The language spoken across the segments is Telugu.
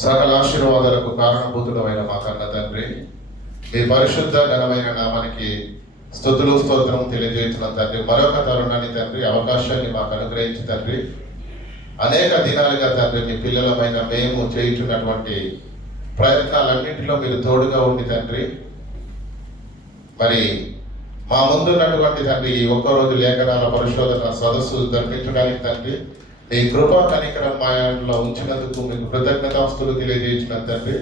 సకల ఆశీర్వాదాలకు కారణభూతుడమైన మా కన్న తండ్రి, మీ పరిశుద్ధ ఘనమైన నామానికి స్తుతులు స్తోత్రం తెలియజేస్తున్న తండ్రి, మరొక తరుణాన్ని తండ్రి, అవకాశాన్ని మాకు అనుగ్రహించి తండ్రి, అనేక దినాలుగా తండ్రి మీ పిల్లలమైన మేము చేయుచున్నటువంటి ప్రయత్నాలన్నింటిలో మీరు తోడుగా ఉండి తండ్రి, మరి మా ముందున్నటువంటి తండ్రి ఈ ఒక్కరోజు లేఖనాల పరిశోధన సదస్సు జరిపించడానికి తండ్రి, మీ కృపా కనికరం మాయంలో ఉంచినందుకు మీకు కృతజ్ఞతాస్తులు తెలియజేసిన తండ్రి,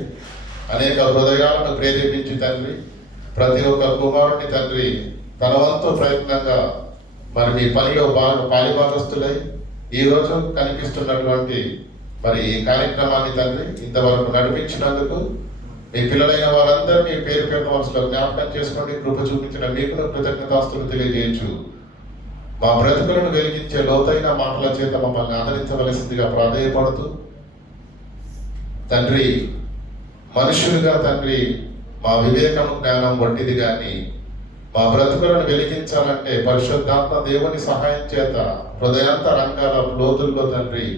అనేక హృదయాలను ప్రేరేపించి తండ్రి, ప్రతి ఒక్క కుమారుని తండ్రి తన వంతు ప్రయత్నంగా మరి మీ పనిలో పాలిభాగస్తులై ఈరోజు కనిపిస్తున్నటువంటి మరి ఈ కార్యక్రమాన్ని తండ్రి ఇంతవరకు నడిపించినందుకు మీ పిల్లలైన వారందరినీ పేరు పేరు వరుసలో జ్ఞాపకం చేసుకోండి. కృప చూపించిన మీకు కృతజ్ఞతాస్తులు తెలియజేయచ్చు. మా బ్రతుకులను వెలిగించే లోతైన మాటల చేత మమ్మల్ని ఆదరించవలసిందిగా ప్రాధేయపడుతూ తండ్రి, మనుషులుగా తండ్రి మా వివేకం జ్ఞానం వట్టిది కానీ మా బ్రతుకులను వెలిగించాలంటే పరిశుద్ధాత్మ దేవుని సహాయం చేత హృదయాంతరంగాల లోతుల్లో తండ్రి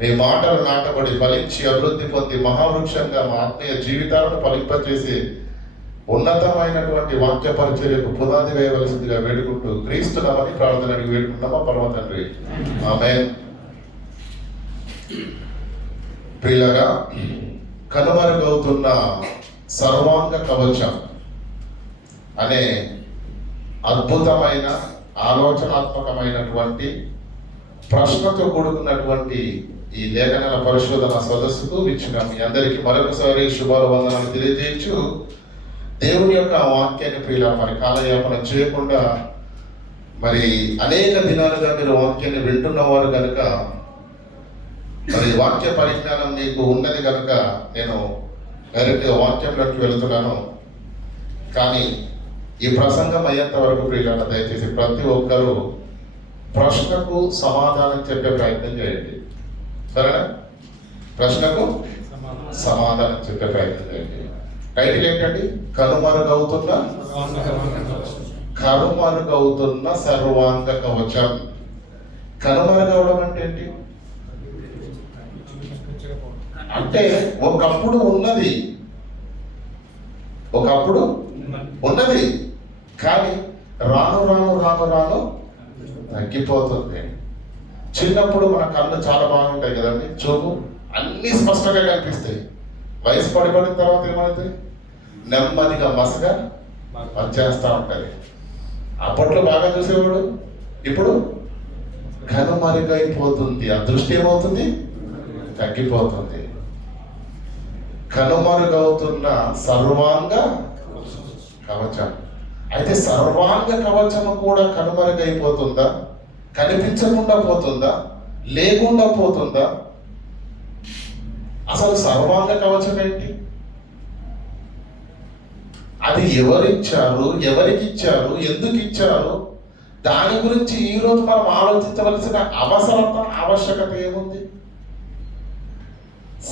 మీ మాటలు నాటబడి ఫలించి అభివృద్ధి పొంది మహావృక్షంగా మా ఆత్మీయ జీవితాలను ఫలింపచేసి ఉన్నతమైనటువంటి వాక్య పరిచర్యకు పునాది వేయవలసిందిగా వేడుకుంటూ క్రీస్తునామని ప్రార్థన అడిగి వేడుకుంటున్నామా పరమ తండ్రి, ఆమేన్. ప్రియులరా, కనుమరుగవుతున్న సర్వాంగ కవచం అనే అద్భుతమైన ఆలోచనాత్మకమైనటువంటి ప్రశ్నతో కూడుకున్నటువంటి ఈ లేఖనాల పరిశోధన సదస్సుకు ఇచ్చిన మీ అందరికీ మరొకసారి శుభాలు వందనాలు తెలియజేయచ్చు. దేవుని యొక్క వాక్యాన్ని ప్రియుల మరి కాలయాపన చేయకుండా మరి అనేక దినాలుగా మీరు వాక్యాన్ని వింటున్నవారు కనుక మరి వాక్య పరిజ్ఞానం మీకు ఉన్నది కనుక నేను డైరెక్ట్గా వాక్యంలోకి వెళుతున్నాను. కానీ ఈ ప్రసంగం అయ్యేంత వరకు ప్రియుల దయచేసి ప్రతి ఒక్కరూ ప్రశ్నకు సమాధానం చెప్పే ప్రయత్నం చేయండి. సరేనా? ప్రశ్నకు సమాధానం చెప్పే ప్రయత్నం చేయండి. టైటిల్ ఏంటండి? కనుమరుగవుతున్న సర్వాంగ కవచం. కనుమరుగవడం అంటే ఏంటి? అంటే ఒకప్పుడు ఉన్నది కానీ రాను రాను రాను రాను తగ్గిపోతుంది. చిన్నప్పుడు మన కళ్ళు చాలా బాగుంటాయి కదండి, చూపు అన్ని స్పష్టంగా కనిపిస్తాయి. వయసు పడిపోయిన తర్వాత ఏమవుతుంది? నెమ్మదిగా మసగా వచ్చేస్తూ ఉంటుంది. అప్పట్లో బాగా చూసేవాడు, ఇప్పుడు కనుమరుగైపోతుంది. ఆ దృష్టి ఏమవుతుంది? తగ్గిపోతుంది. కనుమరుగవుతున్న సర్వాంగ కవచం. అయితే సర్వాంగ కవచము కూడా కనుమరుగైపోతుందా? కనిపించకుండా పోతుందా? లేకుండా పోతుందా? అసలు సర్వాంగ కవచం ఏంటి? అది ఎవరిచ్చారు, ఎవరికి ఇచ్చారు, ఎందుకు ఇచ్చారు? దాని గురించి ఈరోజు మనం ఆలోచించవలసిన ఆవశ్యకత ఏముంది?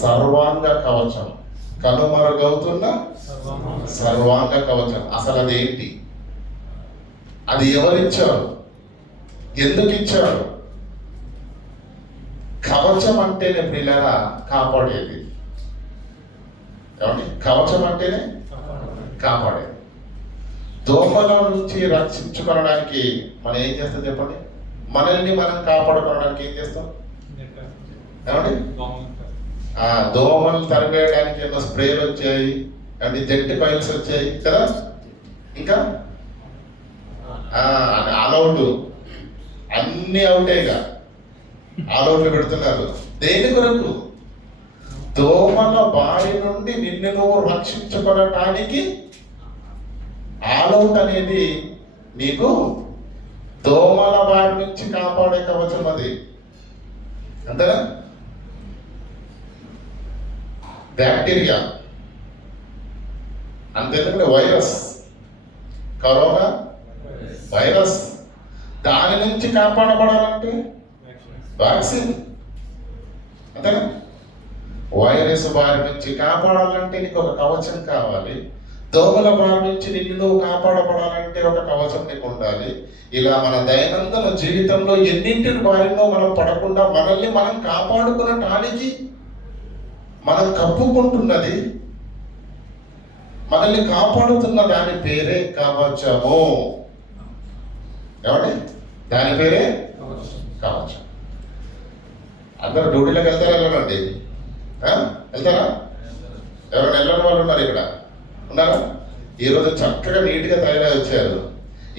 సర్వాంగ కవచం, కనుమరుగవుతున్న సర్వాంగ కవచం. అసలు అదేంటి? అది ఎవరిచ్చారు, ఎందుకు ఇచ్చారు? కవచం అంటేనే పిల్లరా కాపాడేది. ఏమండి? కవచం అంటేనే కాపాడేది. దోమల నుంచి రక్షించుకోవడానికి మనం ఏం చేస్తాం చెప్పండి? మనల్ని మనం కాపాడుకోవడానికి ఏం చేస్తాం? ఏమండి? దోమలు తరిమేయడానికి ఎన్నో స్ప్రేలు వచ్చాయి, అంటే జెట్టి పైల్స్ వచ్చాయి కదా. ఇంకా ఆల్అవుట్ అన్ని అవుటేగా ఆల్అవుట్లు పెడుతున్నారు. దేని కొరకు? దోమల బారి నుండి నిన్ను నువ్వు రక్షించుకోవడానికి ఆల్అవుట్ అనేది నీకు దోమల బారి నుంచి కాపాడే కవచం. అది అంతేనా? బ్యాక్టీరియా అంతేందుకంటే వైరస్, కరోనా వైరస్, దాని నుంచి కాపాడబడాలంటే వ్యాక్సిన్. అంతేనా? వైరస్ బారి నుంచి కాపాడాలంటే నీకు ఒక కవచం కావాలి. దోమల బారి నుంచి నిన్ను నువ్వు కాపాడబడాలంటే ఒక కవచం నీకు ఉండాలి. ఇలా మన దైనందిన జీవితంలో ఎన్నింటి బారిలో మనం పడకుండా మనల్ని మనం కాపాడుకునటానికి మనం కప్పుకుంటున్నది, మనల్ని కాపాడుతున్న దాని పేరే కవచము. ఏమండి? దాని పేరే కవచం. అందరూ డ్యూటీలోకి వెళ్తారా? వెళ్ళండి. వెళ్తారా? ఎవరైనా వెళ్ళని వాళ్ళు ఉన్నారు ఇక్కడ? ఉన్నారా? ఈరోజు చక్కగా నీట్గా తయారై వచ్చారు.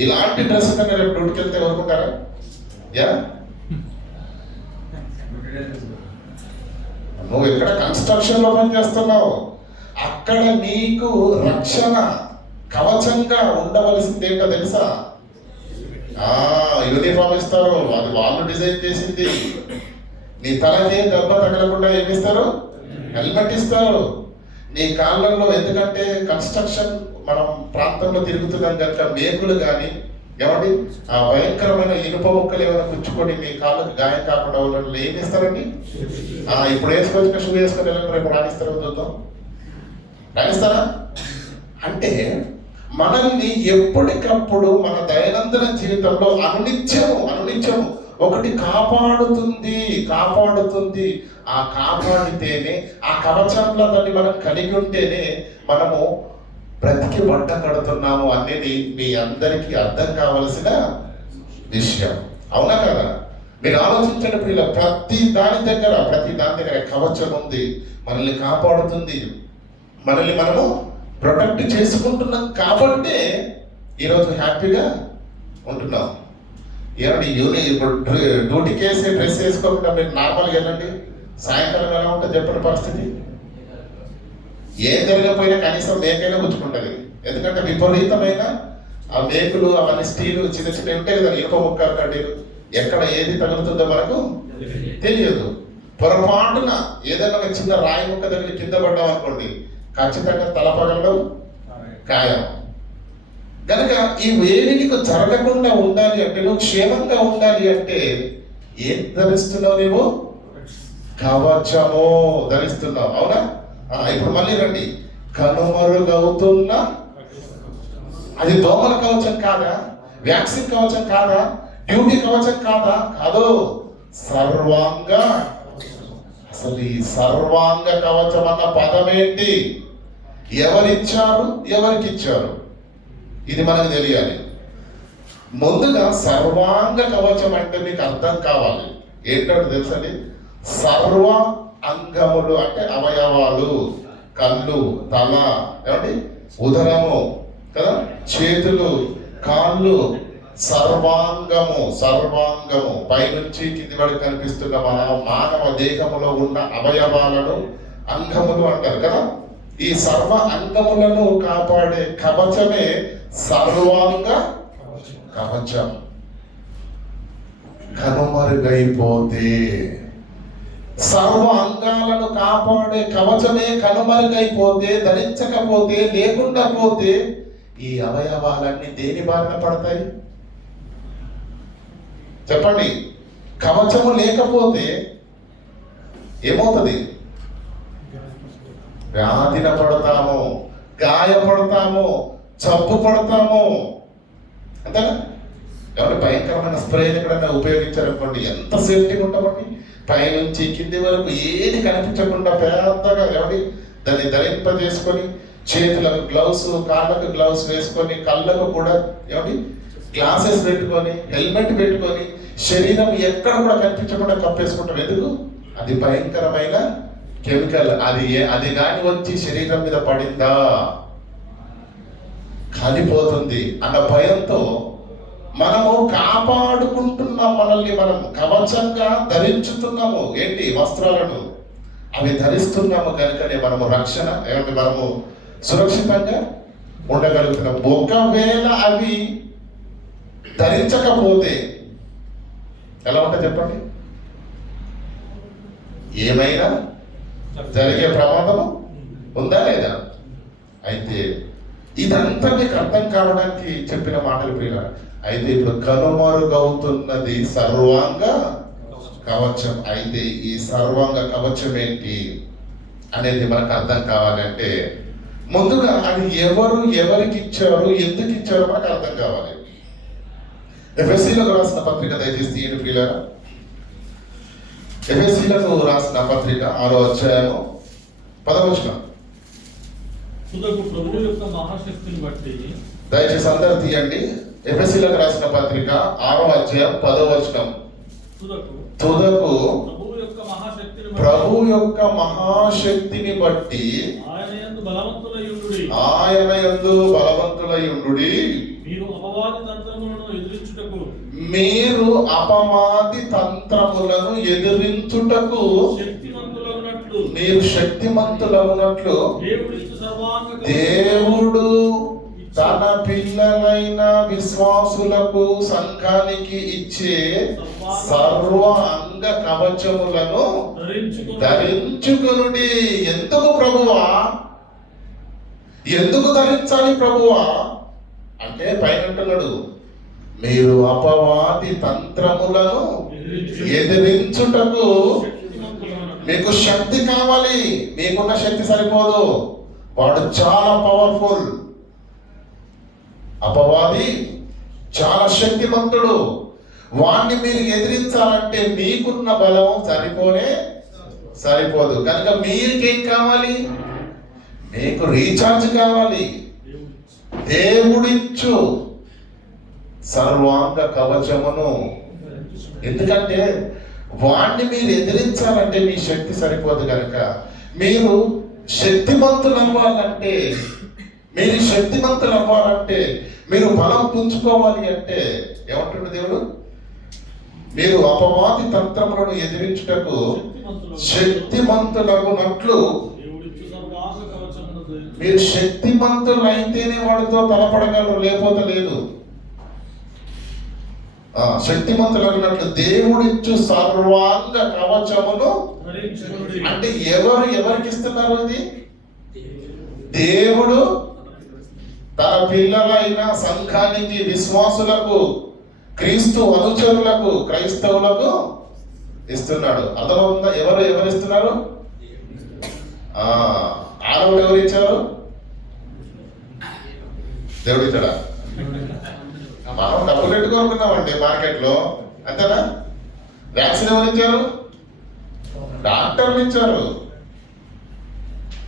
ఇలాంటి డ్రెస్ కన్నా రేపు డ్యూటీకి వెళ్తే కోరుకుంటారా? నువ్వు ఇక్కడ కన్స్ట్రక్షన్ లో పని చేస్తున్నావు, అక్కడ నీకు రక్షణ కవచంగా ఉండవలసింది ఏంటో తెలుసా? యూనిఫామ్ ఇస్తారు, అది వాళ్ళు డిజైన్ చేసింది. నీ తలకి దెబ్బ తగలకుండా ఏమిస్తారు? హెల్మెట్ ఇస్తారు. నీ కాళ్ళల్లో, ఎందుకంటే కన్స్ట్రక్షన్ మనం ప్రాంతంలో తిరుగుతున్నాం కనుక మేకులు కానీ ఏమండి ఆ భయంకరమైన ఇనుప ముక్కలు ఏమైనా పుచ్చుకొని మీ కాళ్ళకు గాయం కాకుండా వాళ్ళు ఏం ఇస్తారండి? ఇప్పుడు వేసుకొచ్చిన షూ వేసుకొని వెళ్ళండి, రేపు రాణిస్తారో చూద్దాం. రాణిస్తారా? అంటే మనల్ని ఎప్పటికప్పుడు మన దైనందిన జీవితంలో అనునిత్యము ఒకటి కాపాడుతుంది. ఆ కాపాడితేనే, ఆ కవచంలో దాన్ని మనం కలిగి ఉంటేనే మనము బ్రతికి బట్ట కడుతున్నాము అనేది మీ అందరికీ అర్థం కావలసిన విషయం. అవునా కదా? మీరు ఆలోచించండి ప్రియుల, ప్రతి దాని దగ్గర కవచం ఉంది. మనల్ని కాపాడుతుంది, మనల్ని మనము ప్రొటెక్ట్ చేసుకుంటున్నాం కాబట్టి ఈరోజు హ్యాపీగా ఉంటున్నాం. ఏమండి ఇప్పుడు డ్యూటీకి వేసే డ్రెస్ వేసుకోకుండా మీరు నార్మల్గా వెళ్ళండి, సాయంకాలం ఎలా ఉంటుంది చెప్పండి పరిస్థితి? ఏం జరగకపోయినా కనీసం మేకైనా గుచ్చుకుంటుంది. ఎందుకంటే విపరీతమైన ఆ మేకులు, అవన్నీ స్టీలు చిన్న ఉంటాయి కదా, ఇనుప ముక్కలు కడ్డీలు, ఎక్కడ ఏది తగులుతుందో మనకు తెలియదు. పొరపాటున ఏదైనా ఒక చిన్న రాయి ముక్క దగ్గర కింద పడ్డాం అనుకోండి, ఖచ్చితంగా తలపగలడం ఖాయం. కనుక ఇవేవి నీకు జరగకుండా ఉండాలి అంటే, నువ్వు క్షేమంగా ఉండాలి అంటే ఏం ధరిస్తున్నావు? నీవు కవచము ధరిస్తున్నావు. అవునా? ఇప్పుడు మళ్ళీ రండి. కనుమరుగవుతున్న, అది దోమల కవచం కాదా? వ్యాక్సిన్ కవచం కాదా? డ్యూటీ కవచం కాదా? కాదు, సర్వాంగ. అసలు ఈ సర్వాంగ కవచం అన్న పదం ఏంటి? ఎవరిచ్చారు, ఎవరికి ఇచ్చారు? ఇది మనకు తెలియాలి. ముందుగా సర్వాంగ కవచం అంటే మీకు అర్థం కావాలి. ఏంటంటే తెలుసండి, సర్వ అంగములు అంటే అవయవాలు, కళ్ళు, తల, ఏమండి ఉదరము కదా, చేతులు, కాళ్ళు, సర్వాంగము పైనుంచి కింది వరకు కనిపిస్తున్న మానవ దేహములో ఉన్న అవయవాలను అంగములు అంటారు కదా. ఈ సర్వ అంగములను కాపాడే కవచమే సర్వాంగ కవచం. కనుమరుగైపోతే, సర్వ అంగాలను కాపాడే కవచమే కనుమరుగైపోతే, ధరించకపోతే, లేకుండా పోతే ఈ అవయవాలన్నీ దేని బారిన పడతాయి చెప్పండి? కవచము లేకపోతే ఏమవుతుంది? వ్యాధిన పడతాము, గాయపడతాము, జబ్బు పడతాము. అంతేనా? కాబట్టి భయంకరమైన స్ప్రేని ఎక్కడైనా ఉపయోగించారనుకోండి, ఎంత సేఫ్టీగా ఉంటామండి. పైనుంచి కింది వరకు ఏది కనిపించకుండా పెద్దగా ఏమండి దాన్ని ధరింపజేసుకొని, చేతులకు గ్లౌస్, కాళ్ళకు గ్లౌస్ వేసుకొని, కళ్ళకు కూడా ఏమండి గ్లాసెస్ పెట్టుకొని, హెల్మెట్ పెట్టుకొని, శరీరం ఎక్కడ కూడా కనిపించకుండా కప్పేసుకుంటాం. ఎందుకు? అది భయంకరమైన కెమికల్. అది కానీ వచ్చి శరీరం మీద పడిందా కాలిపోతుంది అన్న భయంతో మనము కాపాడుకుంటున్నాం. మనల్ని మనం కవచంగా ధరించుతున్నాము. ఏంటి? వస్త్రాలను అవి ధరిస్తున్నాము కనుకనే మనము రక్షణ, ఏమంటే మనము సురక్షితంగా ఉండగలుగుతున్నాం. ఒకవేళ అవి ధరించకపోతే ఎలా ఉంటుంది చెప్పండి? ఏమైనా జరిగే ప్రమాదం ఉందా లేదా? అయితే ఇదంతా మీకు అర్థం కావడానికి చెప్పిన మాటలు ప్రియుల. అయితే ఇప్పుడు కనుమరుగవుతున్నది సర్వాంగ కవచం. అయితే ఈ సర్వాంగ కవచం ఏంటి అనేది మనకు అర్థం కావాలంటే ముందుగా అది ఎవరికి ఇచ్చారు, ఎందుకు ఇచ్చారో మనకు అర్థం కావాలి. ఎఫెసీలకు రాసిన పత్రిక దయచేసి తీయండి ప్రియులారా. ఎఫెసీలకు రాసిన పత్రిక 6వ అధ్యాయము 10వ తుదకు ప్రభువు యొక్క మహాశక్తిని బట్టి. దయచేసి అందరూ తీయండి. ఎఫెసీయులకు రాసిన పత్రిక 6వ అధ్యాయం 10వ. తుదకు ప్రభు యొక్క మహాశక్తిని బట్టి ఆయన యందు బలవంతులై ఉండుడి. మీరు అపవాది తంత్రములను ఎదిరించుటకు మీరు శక్తిమంతులగునట్లు దేవుడు తన పిల్లలైన విశ్వాసులకు సంఘానికి ఇచ్చే సర్వ అంగ కవచములను ధరించుకొనుడి. ఎందుకు ప్రభువా? ఎందుకు ధరించాలి ప్రభువా అంటే పైన అంటున్నాడు, మీరు అపవాది తంత్రములను ఎదిరించుటకు మీకు శక్తి కావాలి. మీకున్న శక్తి సరిపోదు, వాడు చాలా పవర్ఫుల్. అపవాది చాలా శక్తిమంతుడు. వాణ్ణి మీరు ఎదిరించాలంటే మీకున్న బలం సరిపోదు. కనుక మీకేం కావాలి? మీకు రీఛార్జ్ కావాలి. దేవుడిచ్చు సర్వాంగ కవచమును. ఎందుకంటే వాణ్ణి మీరు ఎదిరించాలంటే మీ శక్తి సరిపోదు. కనుక మీరు శక్తిమంతులు అవ్వాలంటే, మీరు బలం పుంజుకోవాలి అంటే ఏమంటుండే దేవుడు? మీరు అపవాది తంత్రములను ఎదిరించుటకు శక్తిమంతులగునట్లు. మీరు శక్తిమంతులు అయితేనే వాడితో తలపడగలరు, లేకపోతే లేదు. శక్తిమంతులగినట్లు దేవుడిచ్చు సర్వాంగ కవచమును. అంటే ఎవరికి ఇస్తున్నారు ఇది? దేవుడు తన పిల్లలైన సంఘానికి, విశ్వాసులకు, క్రీస్తు అనుచరులకు, క్రైస్తవులకు ఇస్తున్నాడు. అర్థమవుతుందా? ఎవరు ఇస్తున్నారు? ఆడవాళ్ళు ఎవరు ఇచ్చారు? దేవుడు ఇచ్చాడా? మనం డబ్బులు పెట్టుకోనుకున్నామండి మార్కెట్లో, అంతేనా? వ్యాక్సిన్ ఎవరు ఇచ్చారు? డాక్టర్లు ఇచ్చారు.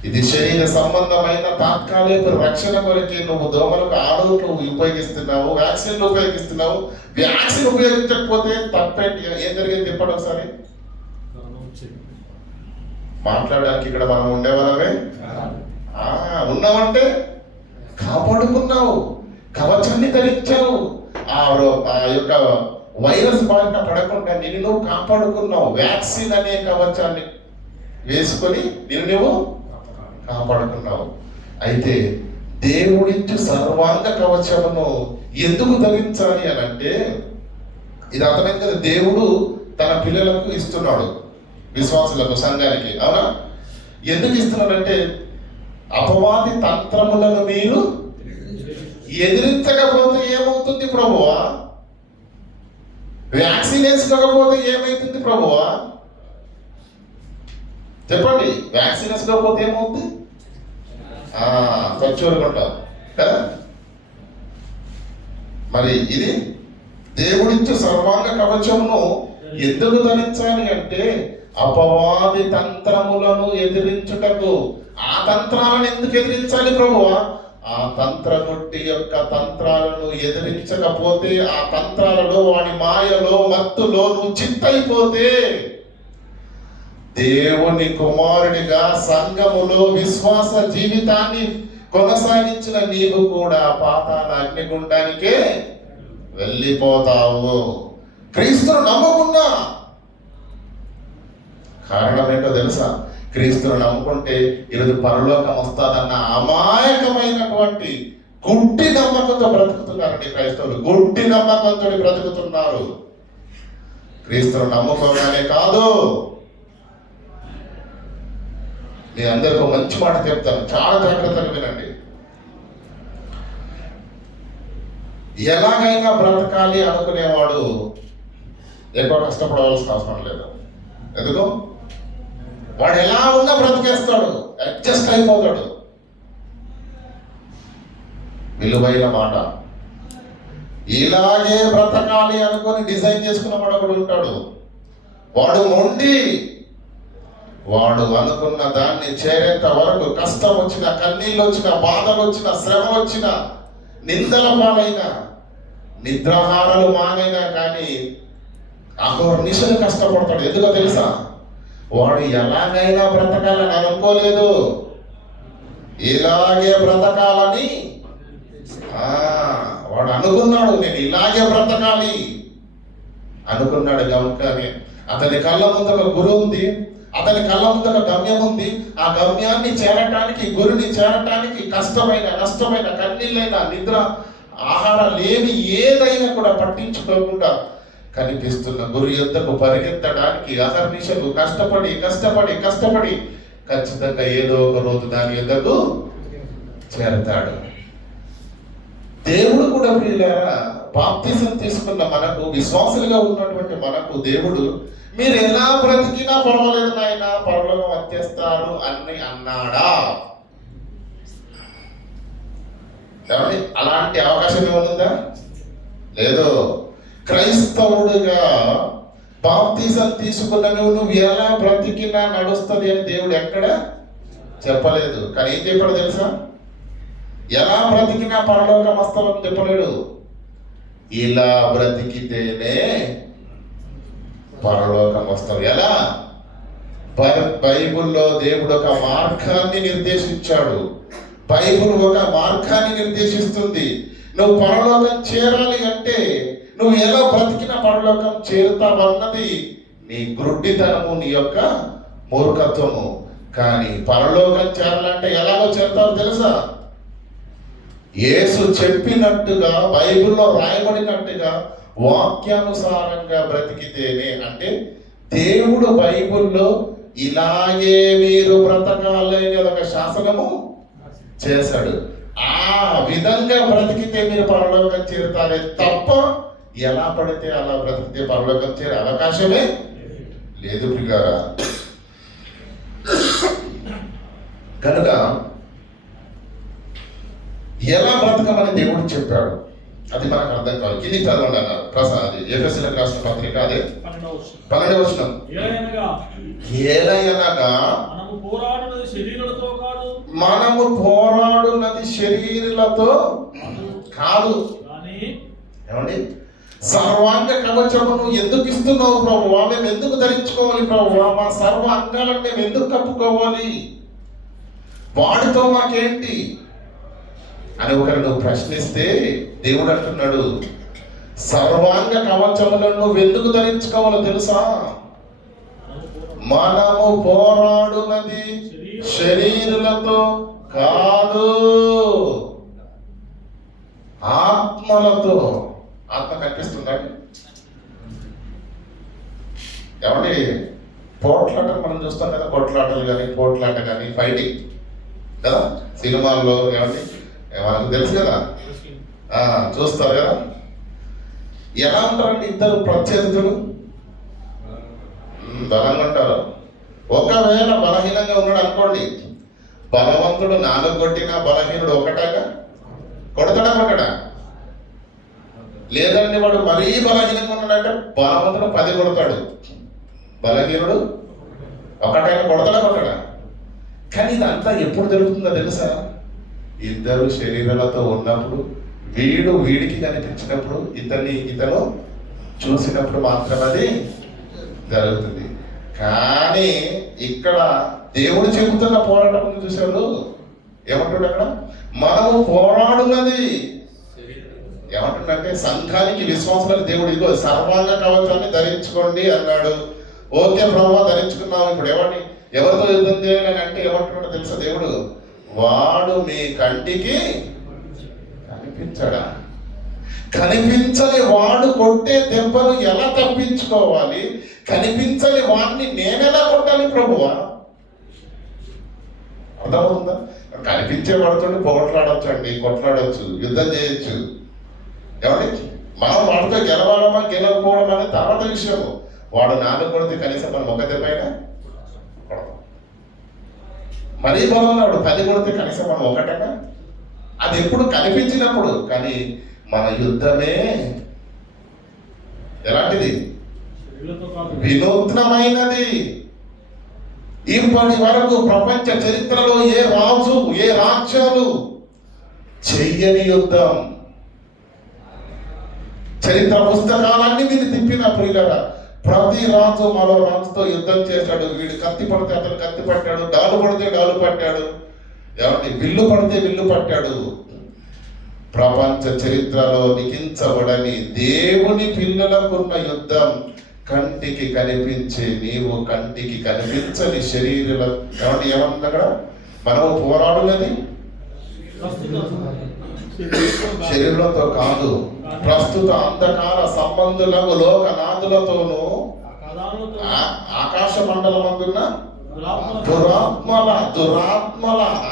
ఇది శరీర సంబంధమైన తాత్కాలిక రక్షణ కొరకి నువ్వు దోమలకు ఆడవులు ఉపయోగిస్తున్నావు, వ్యాక్సిన్లు ఉపయోగిస్తున్నావు. వ్యాక్సిన్ ఉపయోగించకపోతే తప్పేంటి? ఏం జరిగింది చెప్పండి ఒకసారి. మాట్లాడడానికి ఇక్కడ మనం ఉండేవాళ్ళమే. ఉన్నామంటే కాపాడుకున్నావు, కవచాన్ని ధరించావు. ఆ యొక్క వైరస్ బారిన పడకుండా నిన్ను నువ్వు కాపాడుకున్నావు. వ్యాక్సిన్ అనే కవచాన్ని వేసుకొని నువ్వు కాపాడుకున్నావు. అయితే దేవుడిచ్చు సర్వాంగ కవచమును ఎందుకు ధరించాలి అని అంటే, ఇది అర్థమైంది కదా, దేవుడు తన పిల్లలకు ఇస్తున్నాడు, విశ్వాసులకు, సంఘానికి. అవునా? ఎందుకు ఇస్తున్నాడంటే, అపవాది తంత్రములను మీరు ఎదిరించకపోతే ఏమవుతుంది ప్రభువా? వ్యాక్సిన్ వేసుకోకపోతే ఏమైతుంది ప్రభువా? చెప్పండి. వ్యాక్సిన్ వేసుకోకపోతే ఏమవుతుంది? చచ్చూరుకుంటాం కదా. మరి ఇది దేవుడిచ్చే సర్వాంగ కవచమును ఎందుకు ధరించాలి అంటే, అపవాది తంత్రములను ఎదిరించుటకు. ఆ తంత్రాలను ఎందుకు ఎదిరించాలి ప్రభువా? ఆ తంత్రముట్టి యొక్క తంత్రాలను ఎదిరించకపోతే, ఆ తంత్రాలలో, వాడి మాయలో, మత్తులో నువ్వు చిత్తైపోతే, దేవుని కుమారుడిగా సంఘములో విశ్వాస జీవితాన్ని కొనసాగించిన నీవు కూడా పాతాళ అగ్నిగుండానికే వెళ్ళిపోతావు. క్రీస్తును నమ్ముకున్నా కారణం ఏంటో తెలుసా? క్రీస్తును నమ్ముకుంటే ఈరోజు పరలోకం వస్తాదన్న అమాయకమైనటువంటి గుడ్డి నమ్మకంతో బ్రతుకుతున్నారండి క్రైస్తవులు. గుడ్డి నమ్మకంతో బ్రతుకుతున్నారు. క్రీస్తును నమ్ముకోగానే కాదు. నేను అందరికీ మంచి మాట చెప్తాను, చాలా జాగ్రత్తగా వినండి. ఎలాగైనా బ్రతకాలి అనుకునేవాడు ఎక్కువ కష్టపడవలసిన అవసరం లేదు. ఎందుకు? వాడు ఎలా ఉన్నా బ్రతికేస్తాడు, అడ్జస్ట్ అయిపోతాడు. విలువైన మాట. ఇలాగే బ్రతకాలి అనుకొని డిజైన్ చేసుకున్న వాడు ఒకడు ఉంటాడు. వాడు మొండి, వాడు అనుకున్న దాన్ని చేరేంత వరకు కష్టం వచ్చిన, కన్నీళ్ళు వచ్చిన, బాధలు వచ్చిన, శ్రమలు వచ్చిన, నిందల పాలైన, నిద్రాహారాలు మానైనా కానీ అహర్నిశలు కష్టపడతాడు. ఎందుకో తెలుసా? వాడు ఎలాగైనా బ్రతకాలని అనుకోలేదు, ఇలాగే బ్రతకాలని వాడు అనుకున్నాడు. నేను ఇలాగే బ్రతకాలి అనుకున్నాడు. గమనికనే అతని కళ్ళ ముందు ఒక గురి ఉంది, అతని కళ్ళ ముందు ఒక గమ్యం ఉంది. ఆ గమ్యాన్ని చేరటానికి, గురిని చేరటానికి కష్టమైన, నష్టమైన, కన్నీళ్ళైన, నిద్ర, ఆహారాలు ఏమి ఏదైనా కూడా పట్టించుకోకుండా కనిపిస్తున్న గురి యొద్దకు పరిగెత్తడానికి అహర్నిశలు కష్టపడి కష్టపడి కష్టపడి ఖచ్చితంగా ఏదో ఒక రోజు దాని యొద్దకు చేరతాడు. దేవుడు కూడా ప్రియులారా, బాప్తిసం తీసుకున్న మనకు, విశ్వాసులుగా ఉన్నటువంటి మనకు దేవుడు మీరు ఎలా బ్రతికినా పర్వాలేదు నాయన, పరలోకం వచ్చేస్తారు అని అన్నాడా? అలాంటి అవకాశం ఏమనుందా? లేదు. క్రైస్తవుడిగా బాప్తిసం తీసుకున్న నువ్వు ఎలా బ్రతికినా నడుస్తుంది అని దేవుడు ఎక్కడ చెప్పలేదు. కానీ ఏం చెప్పాడు తెలుసా? ఎలా బ్రతికినా పరలోకం వస్తామని చెప్పలేడు. ఇలా బ్రతికితేనే పరలోకం వస్తాం. ఎలా? బైబిల్లో దేవుడు ఒక మార్గాన్ని నిర్దేశించాడు. బైబిల్ ఒక మార్గాన్ని నిర్దేశిస్తుంది. నువ్వు పరలోకం చేరాలి అంటే నువ్వు ఎలా బ్రతికిన పరలోకం చేరుతావన్నది నీ గ్రుడ్డితనము, నీ యొక్క మూర్ఖత్వము. కానీ పరలోకం చేరాలంటే ఎలాగో చేరుతావు తెలుసా? యేసు చెప్పినట్టుగా, బైబిల్లో రాయబడినట్టుగా వాక్యానుసారంగా బ్రతికితేనే. అంటే దేవుడు బైబిల్లో ఇలాగే మీరు బ్రతకాలని ఒక శాసనము చేశాడు. ఆ విధంగా బ్రతికితే మీరు పరలోకం చేరుతారే తప్ప ఎలా పడితే అలా బ్రతికితే పరలోకం చేరే అవకాశమే లేదు ప్రియులారా. కనుక ఎలా బ్రతకమని దేవుడు చెప్పాడు అది మనకు అర్థం కాదు. కింది చదవండి అన్నారు ప్రసాద్. ఎఫెసీయులకు రాసిన పత్రిక అదే 12వ వచనం. ఏలయనగా మనము పోరాడున్నది శరీరులతో కాదు. ఏమండి? సర్వాంగ కవచమును ఎందుకు ఇస్తున్నావు ప్రభువా? మేము ఎందుకు ధరించుకోవాలి ప్రభువా? మా సర్వ అంగాలను మేము ఎందుకు కప్పుకోవాలి? వాడితో మాకేంటి అని ఒకరు నువ్వు ప్రశ్నిస్తే దేవుడు అంటున్నాడు, సర్వాంగ కవచములను నువ్వు ఎందుకు ధరించుకోవాలో తెలుసా? మనము పోరాడున్నది శరీరులతో కాదు, ఆత్మలతో. ఆత్మ కనిపిస్తుందండి. ఏమండి? పోట్లాటలు మనం చూస్తాం కదా, కొట్లాటలు కానీ, పోట్లాట కానీ, ఫైటింగ్ కదా సినిమాల్లో. ఏమండి? మనకు తెలుసు కదా, చూస్తారు కదా. ఎలా ఉంటారండి ఇద్దరు ప్రత్యర్థులు? బలంగా ఉంటారు. ఒకవేళ బలహీనంగా ఉన్నాడు అనుకోండి, బలవంతుడు 4 కొట్టినా బలహీనుడు ఒకటాగా కొడతాడా? కొట్టడా? లేదండి వాడు మరీ బలహీనంగా ఉన్నాడంటే బలవంతుడు 10 కొడతాడు, బలహీనుడు ఒకటైనా కొడతాడా? కొట్టడా? కానీ ఇదంతా ఎప్పుడు జరుగుతుందో తెలుసా? ఇద్దరు శరీరాలతో ఉన్నప్పుడు, వీడు వీడికి కనిపించినప్పుడు, ఇతను చూసినప్పుడు మాత్రం అది జరుగుతుంది. కానీ ఇక్కడ దేవుడు చెబుతున్న పోరాటం చూశారు. ఏమంటున్నాడు అక్కడ? మనము పోరాడున్నది. ఏమంటుందంటే సంఘానికి, విశ్వాసాలకు దేవుడు ఇదిగో సర్వాంగ కవచాన్ని ధరించుకోండి అన్నాడు. ఓకే ప్రభువా ధరించుకున్నాం. ఇప్పుడు ఎవరితో యుద్ధం చేయాలని అంటే ఏమంటున్నాడో తెలుసా దేవుడు? వాడు మీ కంటికి కనిపించడా? కనిపించని వాడు కొట్టే దెబ్బను ఎలా తప్పించుకోవాలి? కనిపించని వాడిని నేనెలా కొట్టాలి ప్రభువా? అర్థమవుతుందా? కనిపించే వాడుతుంటే పోట్లాడొచ్చు అండి, కొట్లాడొచ్చు, యుద్ధం చేయొచ్చు. ఏమండి? మనం వాడితో గెలవాలమా గెలవకపోవడం అనేది తర్వాత విషయము. వాడు 4 కొడితే కనీసం మనం ఒక దెబ్బైనా కొడతాం. మరీ బలంగా వాడు 10 కొడితే కనీసం మనం ఒకటైనా. అది ఎప్పుడు కనిపించినప్పుడు. కానీ మన యుద్ధమే ఎలాంటిది? వినూత్నమైనది. ఇప్పటి వరకు ప్రపంచ చరిత్రలో ఏ రాజు ఏ రాజ్యాలు చెయ్యని యుద్ధం. చరిత్ర పుస్తకాలన్నీ మీరు తిప్పిన ప్రియులరా, ప్రతి రాజు మరో రాజుతో యుద్ధం చేశాడు. వీడు కత్తి పడితే అతను కత్తి పట్టాడు, డాలు పడితే డాలు పట్టాడు, ఏమంటే విల్లు పడితే విల్లు పట్టాడు. ప్రపంచ చరిత్రలో లిఖించబడని దేవుని పిల్లలకున్న యుద్ధం కంటికి కనిపించే నీవు కంటికి కనిపించని శరీరాల ఏమన్నా అక్కడ మనము పోరాడున్నది శరీరంతో కాదు, ప్రస్తుత అంధకార సంబంధులకు లోకనాథులతోనూ ఆకాశ మండలమందున్న దురాత్మల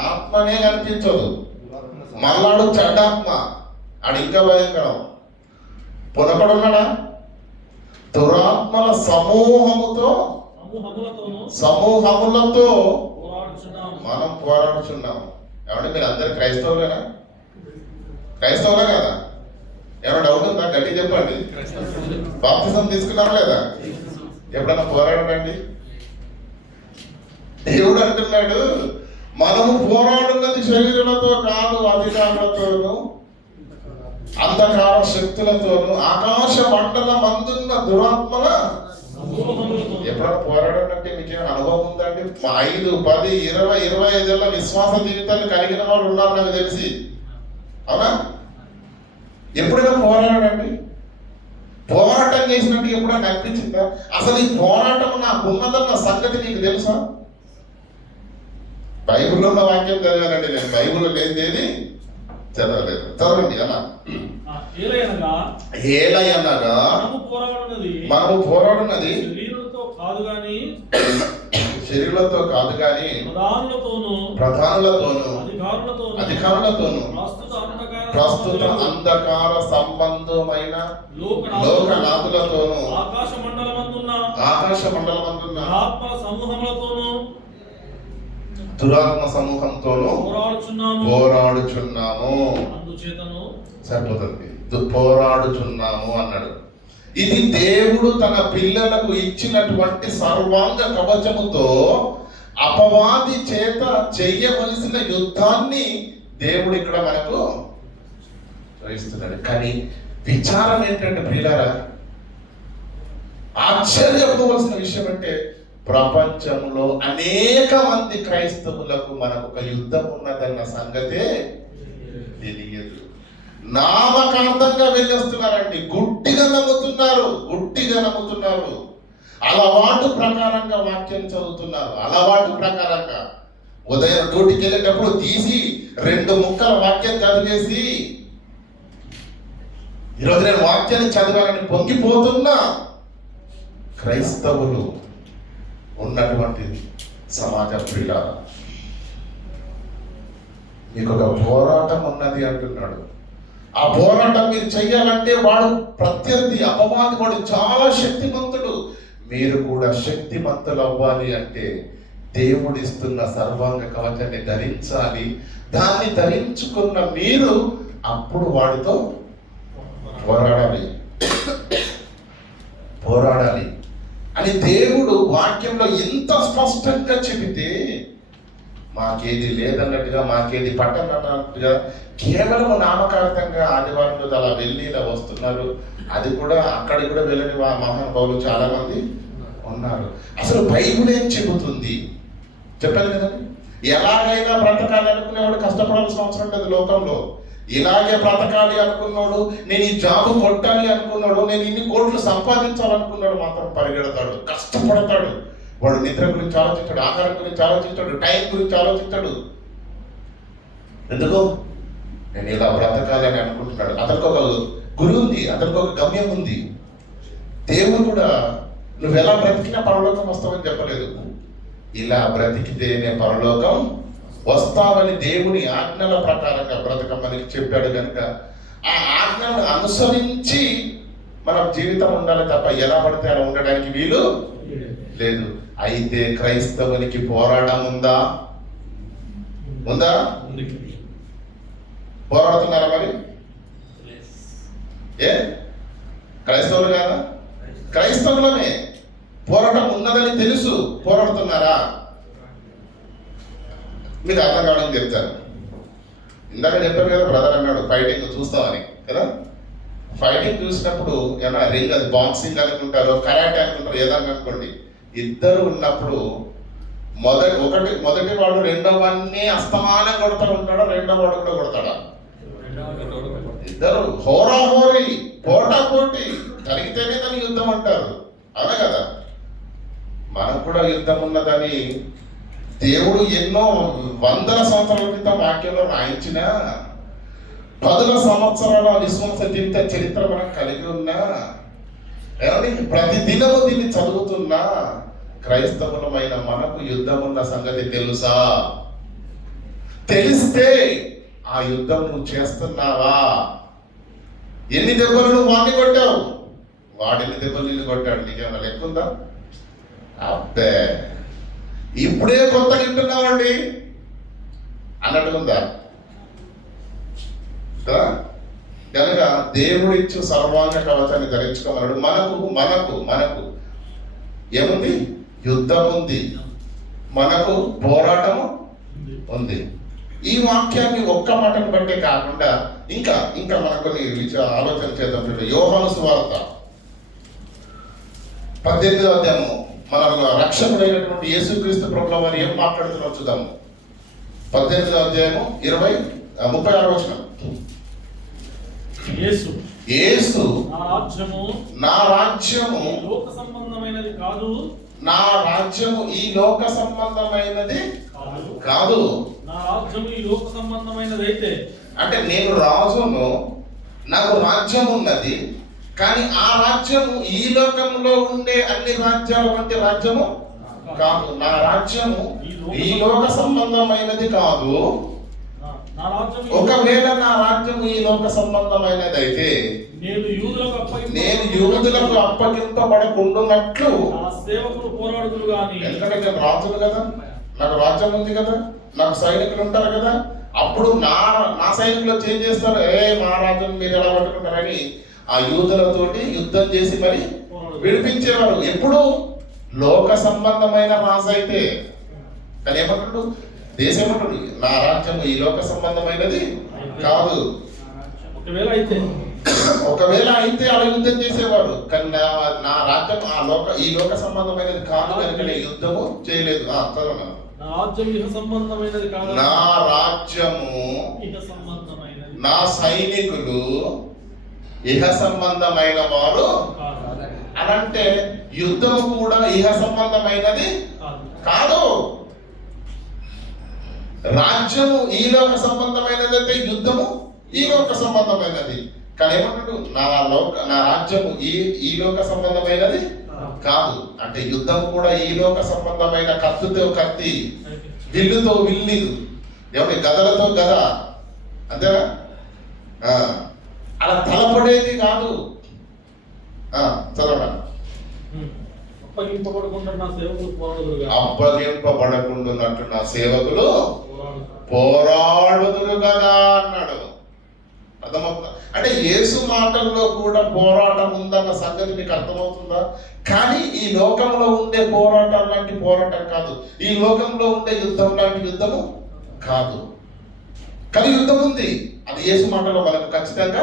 ఆత్మనే కనిపించదు. మల్లాడు చెడ్డాత్మ, ఆడు ఇంకా భయంకరం. పునకడున్నాడా? దురాత్మల సమూహములతో మనం పోరాడుచున్నాము. ఏమంటే మీరు అందరు క్రైస్తవులేనా? క్రైస్తవులే కదా? ఏమైనా డౌట్ ఉందా? గట్టి చెప్పండి. బాప్తిజం తీసుకున్నారా లేదా? ఎప్పుడన్నా పోరాడండి? దేవుడు అంటున్నాడు, మనము పోరాడున్నది శరీరాలతో కాదు, అధికారులతోనూ అంధకార శక్తులతోనూ ఆకాశ మండలం అందున్న దురాత్మల. ఎప్పుడైనా పోరాడంటే మీకేమైనా అనుభవం ఉందండి? 5, 10, 20, 25 ఏళ్ళ విశ్వాస జీవితాలు కలిగిన వాళ్ళు ఉన్నారు నాకు తెలిసి. అవునా? ఎప్పుడైనా పోరాడండి? పోరాటం చేసినట్టు ఎప్పుడైనా అనిపించిందా? అసలు ఈ పోరాటం నాకు ఉన్నదన్న సంగతి నీకు తెలుసా? బైబిల్లో ఉన్న వాక్యం చదివానండి నేను, బైబిల్లో లేనిదేది చదవలేదు. చదవండి అలా. ఏలయనగా మనము పోరాడున్నది శరీరులతో కాదు గాని ప్రధానులతోనూ అధికారులతోనూ ప్రస్తుత అంధకార సంబంధమైన లోకనాథులతోనూ ఆకాశ మండలమందున్న దురాత్మ సమూహంతోనూ పోరాడుచున్నాము. సరిపోతుంది, పోరాడుచున్నాము అన్నాడు. ఇది దేవుడు తన పిల్లలకు ఇచ్చినటువంటి సర్వాంగ కవచముతో అపవాది చేత చెయ్యవలసిన యుద్ధాన్ని దేవుడు ఇక్కడ మనకు చూపిస్తున్నాడు. కానీ విచారం ఏంటంటే ప్రియులారా, ఆశ్చర్యపోవలసిన విషయం అంటే ప్రపంచంలో అనేక మంది క్రైస్తవులకు మనకు ఒక యుద్ధం ఉన్నదన్న సంగతే తెలియదు. నామకార్థంగా వెళ్ళొస్తున్నారండి, గుడ్డిగా నమ్ముతున్నారు. అలవాటు ప్రకారంగా వాక్యం చదువుతున్నారు. అలవాటు ప్రకారంగా ఉదయం డ్యూటీకి వెళ్ళేటప్పుడు తీసి 2 ముక్కల వాక్యం చదివేసి ఈరోజు నేను వాక్యాన్ని చదవాలని పొంగిపోతున్నా క్రైస్తవులు ఉన్నటువంటి సమాజ ప్రియుల, మీకు ఒక పోరాటం ఉన్నది అంటున్నాడు. ఆ పోరాటం మీరు చెయ్యాలంటే వాడు ప్రత్యర్థి అపవాది, వాడు చాలా శక్తిమంతుడు. మీరు కూడా శక్తిమంతులు అవ్వాలి అంటే దేవుడు ఇస్తున్న సర్వాంగ కవచాన్ని ధరించాలి. దాన్ని ధరించుకున్న మీరు అప్పుడు వాడితో పోరాడాలి అని దేవుడు వాక్యంలో ఎంత స్పష్టంగా చెబితే మాకేది లేదన్నట్టుగా, మాకేది పట్టనన్నట్టుగా కేవలం నామకార్థంగా ఆదివారం రోజు అలా వెళ్ళి ఇలా వస్తున్నారు. అది కూడా అక్కడికి కూడా వెళ్ళని మహానుభావులు చాలా మంది ఉన్నారు. అసలు బైబిల్ ఏం చెబుతుంది చెప్పాను కదండి. ఎలాగైనా బ్రతకాలి అనుకునేవాడు కష్టపడాల్సిన అవసరం లేదు లోకంలో. ఇలాగే బ్రతకాలి అనుకున్నాడు, నేను ఈ జాబు కొట్టాలి అనుకున్నాడు, నేను ఇన్ని కోట్లు సంపాదించాలనుకున్నాడు మాత్రం పరిగెడతాడు, కష్టపడతాడు. వాడు నిద్ర గురించి ఆలోచించాడు, ఆహారం గురించి ఆలోచించాడు, టైం గురించి ఆలోచించాడు. ఎందుకు? నేను ఇలా బ్రతకాలి అని అనుకుంటున్నాడు. అతనికి ఒక గురి ఉంది, అతనికి ఒక గమ్యం ఉంది. దేవుడు కూడా నువ్వు ఎలా బ్రతికినా పరలోకం వస్తావని చెప్పలేదు. ఇలా బ్రతికితేనే పరలోకం వస్తావని దేవుని ఆజ్ఞల ప్రకారంగా బ్రతకమని చెప్పాడు. కనుక ఆ ఆజ్ఞలను అనుసరించి మనం జీవితం ఉండాలి తప్ప ఎలా పడితే అలా ఉండడానికి వీలు లేదు. అయితే క్రైస్తవునికి పోరాటం ఉందా? పోరాడుతున్నారా? మరి ఏ క్రైస్తవులు కాదా? క్రైస్తవులమే. పోరాటం ఉన్నదని తెలుసు, పోరాడుతున్నారా? మీకు అర్థం కావడానికి చెప్తాను. ఇందాక చెప్పారు కదా, బ్రదర్ అన్నాడు ఫైటింగ్ చూస్తామని కదా. ఫైటింగ్ చూసినప్పుడు ఏమన్నా రింగ్, అది బాక్సింగ్ అనుకుంటారో కరాటే అనుకుంటారో ఏదన్నా అనుకోండి, ఇద్దరు ఉన్నప్పుడు మొదటి వాడు రెండో వాడిని అస్తమానం కొడతా ఉంటాడా, రెండో వాడు కూడా కొడతాడా? ఇద్దరు హోరాహోరీ పోటాపోటీ జరిగితేనే దాన్ని యుద్ధం అంటారు, అవునా కదా. మనకు కూడా యుద్ధం ఉన్నదని దేవుడు ఎన్నో వందల సంవత్సరాల క్రితం వాక్యంలో రాయించిన, 10 సంవత్సరాల విశ్వాస జీవిత చరిత్ర మనం కలిగి ఉన్నా, ఏమంటే ప్రతి దినము దీన్ని చదువుతున్నా క్రైస్తవులమైన మనకు యుద్ధం ఉన్న సంగతి తెలుసా? తెలిస్తే ఆ యుద్ధం నువ్వు చేస్తున్నావా? ఎన్ని దెబ్బలు నువ్వు వాడిని కొట్టావు, వాడిని దెబ్బలు నిన్ను కొట్టాడు, నీకేమైనా లెక్క ఉందా? అబ్బే ఇప్పుడే కొత్త వింటున్నామండి అన్నట్టుకుందా? కనుక దేవుడిచ్చు సర్వాంగ కవచాన్ని ధరించుకోమన్నాడు. మనకు ఏముంది? యుద్ధం ఉంది, మనకు పోరాటము ఉంది. ఈ వాక్యాన్ని ఒక్క మాటను బట్టే కాకుండా ఇంకా మనకు కొన్ని ఆలోచన చేద్దాం. యోహాను సువార్త 18వ అధ్యాయము, మన రక్షకుడైనటువంటి యేసుక్రీస్తు ప్రభుల వారు ఏం మాట్లాడుతున్నారు చూద్దాము. 18వ అధ్యాయము 36వ వచనం. యేసు నా రాజ్యము లోక సంబంధమైనది కాదు, నా రాజ్యము ఈ లోక సంబంధమైనది కాదు. నా రాజ్యము ఈ లోక సంబంధమైనది అయితే, అంటే నేను రాజును, నాకు రాజ్యం ఉన్నది, కానీ ఆ రాజ్యము ఈ లోకంలో ఉండే అన్ని రాజ్యాల వంటి రాజ్యము కాదు. నా రాజ్యము ఈ లోక సంబంధమైనది కాదు. ఒకవేళ నా రాజ్యము ఈ లోక సంబంధమైనది అయితే నేను యూదులకు అప్పగింపబడకుండానట్లు సేవకులు పోరాడుదురు గాని. ఎందుకంటే నేను రాజును కదా, నాకు రాజ్యం ఉంది కదా, నాకు సైనికులు ఉంటారు కదా. అప్పుడు నా సైనికులు చేంజ్ చేస్తారు, మా రాజును మీరు ఎలా పట్టుకుంటారని ఆ యూదులతోటి యుద్ధం చేసి మరి విడిపించేవారు. ఎప్పుడు లోక సంబంధమైన రాజు అయితే. కానీ ఏమంటాడు దేశం? ఏమంటాడు? నా రాజ్యం ఈ లోక సంబంధమైనది కాదు. ఒకవేళ అయితే అలా యుద్ధం చేసేవాడు, కానీ నా రాజ్యం ఈ లోక సంబంధమైనది కాదు కనుక నేను యుద్ధము చేయలేదు. నా రాజ్యము నా సైనికులు ఇహ సంబంధమైన వారు అనంటే యుద్ధము కూడా ఇహ సంబంధమైనది కాదు. రాజ్యము ఈ లోక సంబంధమైనది అయితే యుద్ధము ఈ లోక సంబంధమైనది. కానీ ఏమంటాడు? నా రాజ్యము ఈ లోక సంబంధమైనది కాదు. అంటే యుద్ధం కూడా ఈ లోక సంబంధమైన, కత్తితో కత్తి, విల్లుతో విల్లు, ఏమంటే గదలతో గద, అంతేనా? అలా తలపడేది కాదు. చదవడం. అప్పగింపబడకుండాన్నట్టు నా సేవకులు పోరాడుదురు కదా అన్నాడు. అర్థమవుతుందా? అంటే యేసు మాటల్లో కూడా పోరాటం ఉందన్న సంగతి మీకు అర్థమవుతుందా? కానీ ఈ లోకంలో ఉండే పోరాటం లాంటి పోరాటం కాదు, ఈ లోకంలో ఉండే యుద్ధం లాంటి యుద్ధము కాదు. కానీ యుద్ధం ఉంది, అది యేసు మాటలో మనకు ఖచ్చితంగా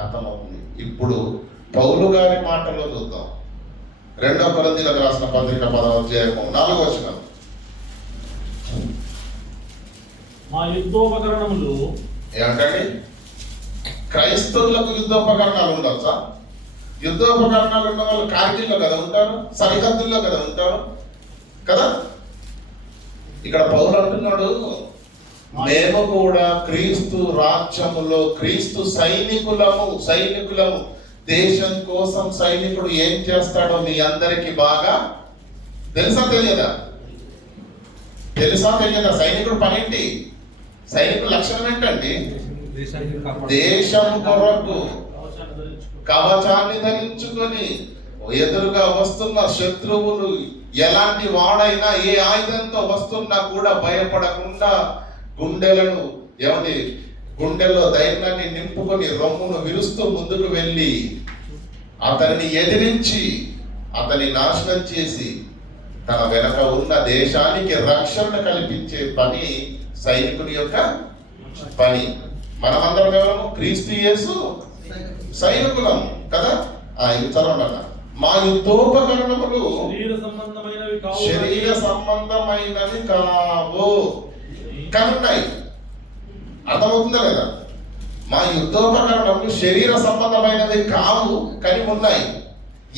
అర్థమవుతుంది. ఇప్పుడు పౌలు గారి మాటలో చూద్దాం. 2 కొరింథీయులకు రాసిన పత్రిక 10వ అధ్యాయము 4వ వచనం. మా యుద్ధోపకరణములు ఏమంటండి? క్రైస్తవులకు యుద్ధోపకరణాలు ఉండొచ్చా? యుద్ధోపకరణాలు ఉన్న వాళ్ళు కార్గిల్లో కదా ఉంటారు, సరిహద్దుల్లో కదా ఉంటారు కదా. ఇక్కడ పౌలు అంటున్నాడు, మేము కూడా క్రీస్తు రాజ్యములో క్రీస్తు సైనికులము. దేశం కోసం సైనికుడు ఏం చేస్తాడో మీ అందరికి బాగా తెలుసా తెలియదా? సైనికుడు పనేంటి? సైనికుడు లక్షణం ఏంటండి? దేశం కొరకు కవచాన్ని ధరించుకొని ఎదురుగా వస్తున్న శత్రువులు ఎలాంటి వాడైనా ఏ ఆయుధంతో వస్తున్నా కూడా భయపడకుండా గుండెల్లో ధైర్యాన్ని నింపుకొని రొమ్మును విరుస్తూ ముందుకు వెళ్ళి అతనిని ఎదిరించి అతని నాశనం చేసి తన వెనక ఉన్న దేశానికి రక్షణ కల్పించే పని సైనికుని యొక్క పని. మనమందరం ఎవరము? క్రీస్తు యేసు సైనికులం కదా. ఇది చదవండి. మా యుద్ధోపకరణములు శరీర సంబంధమైనవి కావు. కనున్నాయి. అర్థమవుతుందా లేదా? మా యుద్ధోపకరణములు శరీర సంబంధమైనవి కావు, కానీ ఉన్నాయి.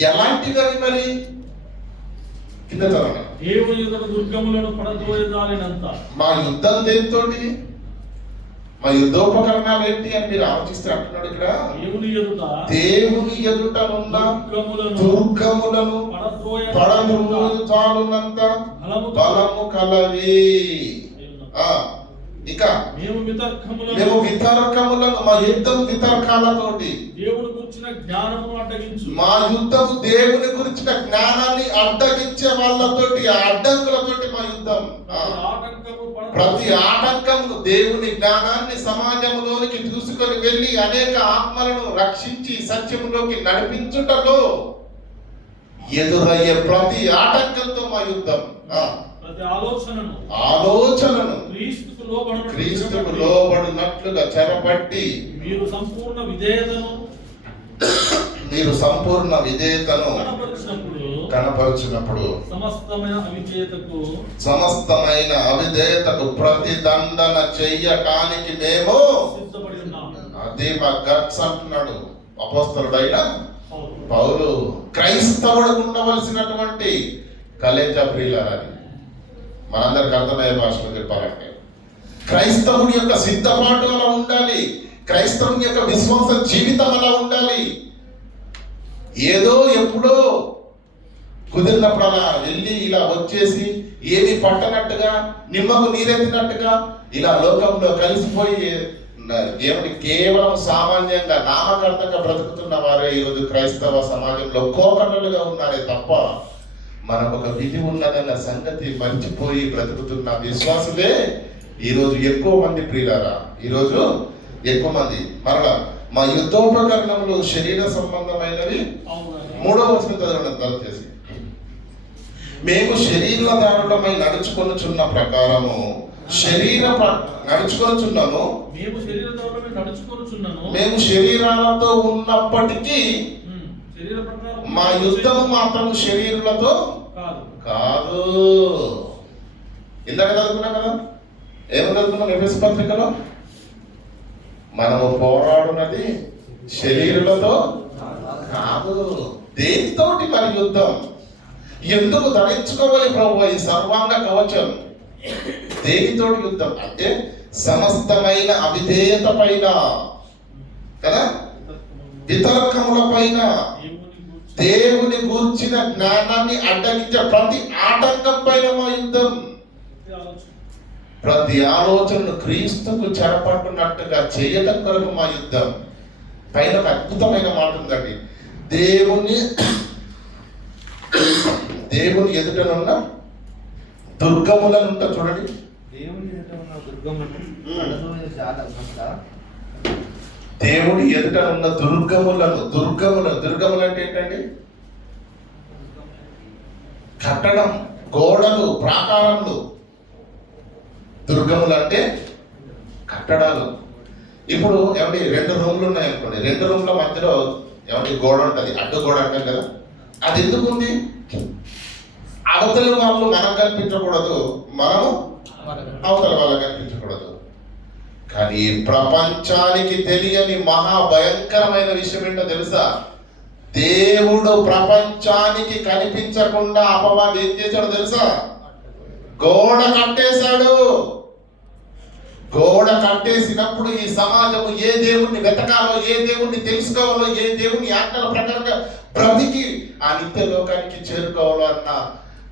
ఎలాంటివి అవి మరి? కింద చదవండి. దేవుని ఎదుట దుర్గములను పడద్రోయజాలినంత. మా యుద్ధం దేనితోటి? మా యుద్ధోపకరణాలు ఏంటి అని మీరు ఆలోచిస్తే అంటున్నాడు ఇక్కడ. దేవుని ఎదుటనున్న దుర్గములను పడద్రోయజాలునంత బలము కలవి. ఇక మేము వితర్కములను, మా యుద్ధం వితర్కాలతోటి, దేవుని గురించిన జ్ఞానమును అడ్డగించు. మా యుద్ధం దేవుని గురించిన జ్ఞానాన్ని అడ్డగించే వాళ్ళతోటి, అడ్డంకులతోటి మా యుద్ధం. ప్రతి ఆటంకమును దేవుని జ్ఞానాన్ని సమాజంలోనికి తీసుకొని వెళ్ళి అనేక ఆత్మలను రక్షించి సత్యములోకి నడిపించుటలో ఎదురయ్యే ప్రతి ఆటంకంతో మా యుద్ధం. ఆలోచనను క్రీస్తుకు లోబడినట్లుగా చెరపట్టి మీరు సంపూర్ణ విధేయతను కనపరుచినప్పుడు సమస్తమైన అవిధేయతకు ప్రతిదండన చెయ్యటానికి మేము అదే మా గట్స్ అంటున్నాడు అపోస్తలుడైన పౌలు. క్రైస్తవుడికి ఉండవలసినటువంటి కలేజా ప్రియులారని మనందరికి అర్థమయ్యే భాషలో చెప్పాలంటే, క్రైస్తవుడి యొక్క సిద్ధపాటు అలా ఉండాలి. క్రైస్తవుని యొక్క విశ్వాస జీవితం అలా ఉండాలి. ఏదో ఎప్పుడో కుదిరినప్పుడు అలా వెళ్ళి ఇలా వచ్చేసి ఏమి పట్టనట్టుగా, నిమ్మకు నీరెత్తినట్టుగా ఇలా లోకంలో కలిసిపోయి ఏమని కేవలం సామాన్యంగా నామకార్థంగా బ్రతుకుతున్న వారే ఈరోజు క్రైస్తవ సమాజంలో కోకన్నలుగా ఉన్నారే తప్ప మనకు ఒక విధి ఉన్నదన్న సంగతి మర్చిపోయి బ్రతుకుతున్న విశ్వాసులే ఈరోజు ఎక్కువ మంది. ప్రియులారా, ఈరోజు ఎక్కువ మంది. మరలా మా యుద్ధోపకరణములు శరీర సంబంధమైనవి. 3వ వచనం చదవడం దయచేసి. మేము శరీరధారులమై నడుచుకొనుచున్న ప్రకారము నడుచుకొనుచున్నాము. మేము శరీరాలతో ఉన్నప్పటికీ మా యుద్ధము మాత్రం శరీరులతో కాదు. ఇందాక చదువుకున్నాం కదా, ఏమని చదువుకున్నాం ఎఫెసు పత్రికలో? మనము పోరాడున్నది శరీరులతో కాదు. దేనితోటి మరి యుద్ధం? ఎందుకు ధరించుకోవాలి ప్రభు ఈ సర్వాంగ కవచం? దేనితోటి యుద్ధం అంటే సమస్తమైన అవిధేయత పైన కదా, వితర్కముల పైన, దేవుని గూర్చిన జ్ఞానాన్ని అడ్డగించే ప్రతి ఆటంకం పైన మా యుద్ధం. ప్రతి ఆలోచనను క్రీస్తుకు చెరపట్టునట్టుగా చేయటం కొరకు మా యుద్ధం. పైన ఒక అద్భుతమైన మాట ఉందండి. దేవుని ఎదుటనున్న దుర్గములను ఉంటా చూడండి. దేవుని ఎదుట ఉన్న దుర్గములు అంటే ఏంటండి? కట్టడం, గోడలు, ప్రాకారములు. దుర్గములు అంటే కట్టడాలు. ఇప్పుడు ఏమంటే 2 రూమ్లు ఉన్నాయి అనుకోండి, 2 రూమ్ల మధ్యలో ఏమంటే గోడ ఉంటుంది, అడ్డు గోడ అంటాం కదా. అది ఎందుకు ఉంది? అవతల వాళ్ళు మనకు కనిపించకూడదు, మనము అవతల వాళ్ళకి కనిపించకూడదు. కానీ ప్రపంచానికి తెలియని మహాభయంకరమైన విషయం ఏంటో తెలుసా? దేవుడు ప్రపంచానికి కనిపించకుండా అపవాది ఏం చేశాడో తెలుసా? గోడ కట్టేశాడు. గోడ కట్టేసినప్పుడు ఈ సమాజము ఏ దేవుణ్ణి వెతకాలో, ఏ దేవుణ్ణి తెలుసుకోవాలో, ఏ దేవుని ఆజ్ఞల ప్రకారంగా బ్రతికి ఆ నిత్య లోకానికి చేరుకోవాలో అన్న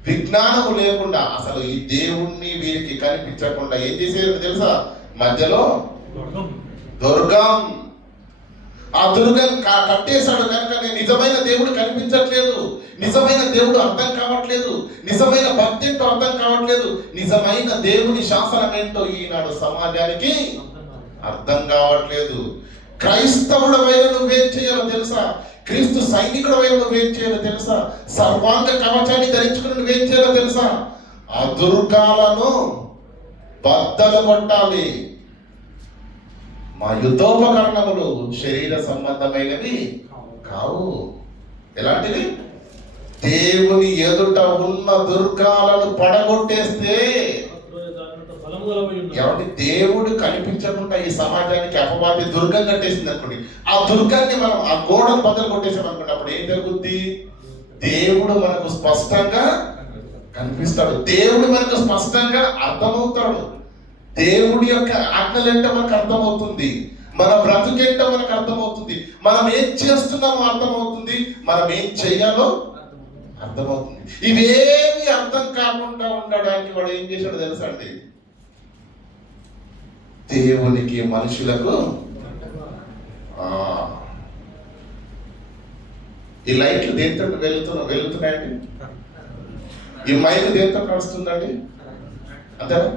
విజ్ఞానము లేకుండా, అసలు ఈ దేవుణ్ణి వీరికి కనిపించకుండా ఏం చేసేది తెలుసా? మధ్యలో దుర్గం. ఆ దుర్గం కట్టేశాడు కనుక నిజమైన దేవుడు కనిపించట్లేదు, నిజమైన దేవుడు అర్థం కావట్లేదు, నిజమైన భక్తి ఏంటో అర్థం కావట్లేదు, నిజమైన దేవుని శాసనం ఏంటో ఈనాడు సమాజానికి అర్థం కావట్లేదు. క్రైస్తవుడమైన నువ్వేం చేయాలో తెలుసా? క్రీస్తు సైనికుడు వైపు నువ్వేం చేయాలో తెలుసా? సర్వాంగ కవచాన్ని ధరించుకుని నువ్వేం చేయాలో తెలుసా? ఆ దుర్గాలను బద్దలు కొట్టాలి. మా యుద్ధోపకరణములు శరీర సంబంధమైనవి కావు. ఎలాంటివి? దేవుని ఎదుట ఉన్న దుర్గాలను పడగొట్టేస్తే ఎవరి దేవుడు కనిపించకుండా ఈ సమాజానికి అపవాది దుర్గం కట్టేసింది అనుకోండి, ఆ దుర్గాన్ని మనం ఆ గోడను బద్దలు కొట్టేసాం అనుకోండి, అప్పుడు ఏం జరుగుద్ది? దేవుడు మనకు స్పష్టంగా కనిపిస్తాడు, దేవుడు మనకు స్పష్టంగా అర్థమవుతాడు, దేవుడి యొక్క ఆజ్ఞలేంటో మనకు అర్థమవుతుంది, మన బ్రతుకేంటో మనకు అర్థమవుతుంది, మనం ఏం చేస్తున్నామో అర్థమవుతుంది, మనం ఏం చెయ్యాలో అర్థమవుతుంది. ఇవేమి అర్థం కాకుండా ఉండడానికి వాడు ఏం చేశాడో తెలుసా అండి? దేవునికి మనుషులకు ఈ లైట్లు దేంతో వెళ్తున్నాయండి? ఈ మైక్ దేంతో నడుస్తుందండి? అంతేనా?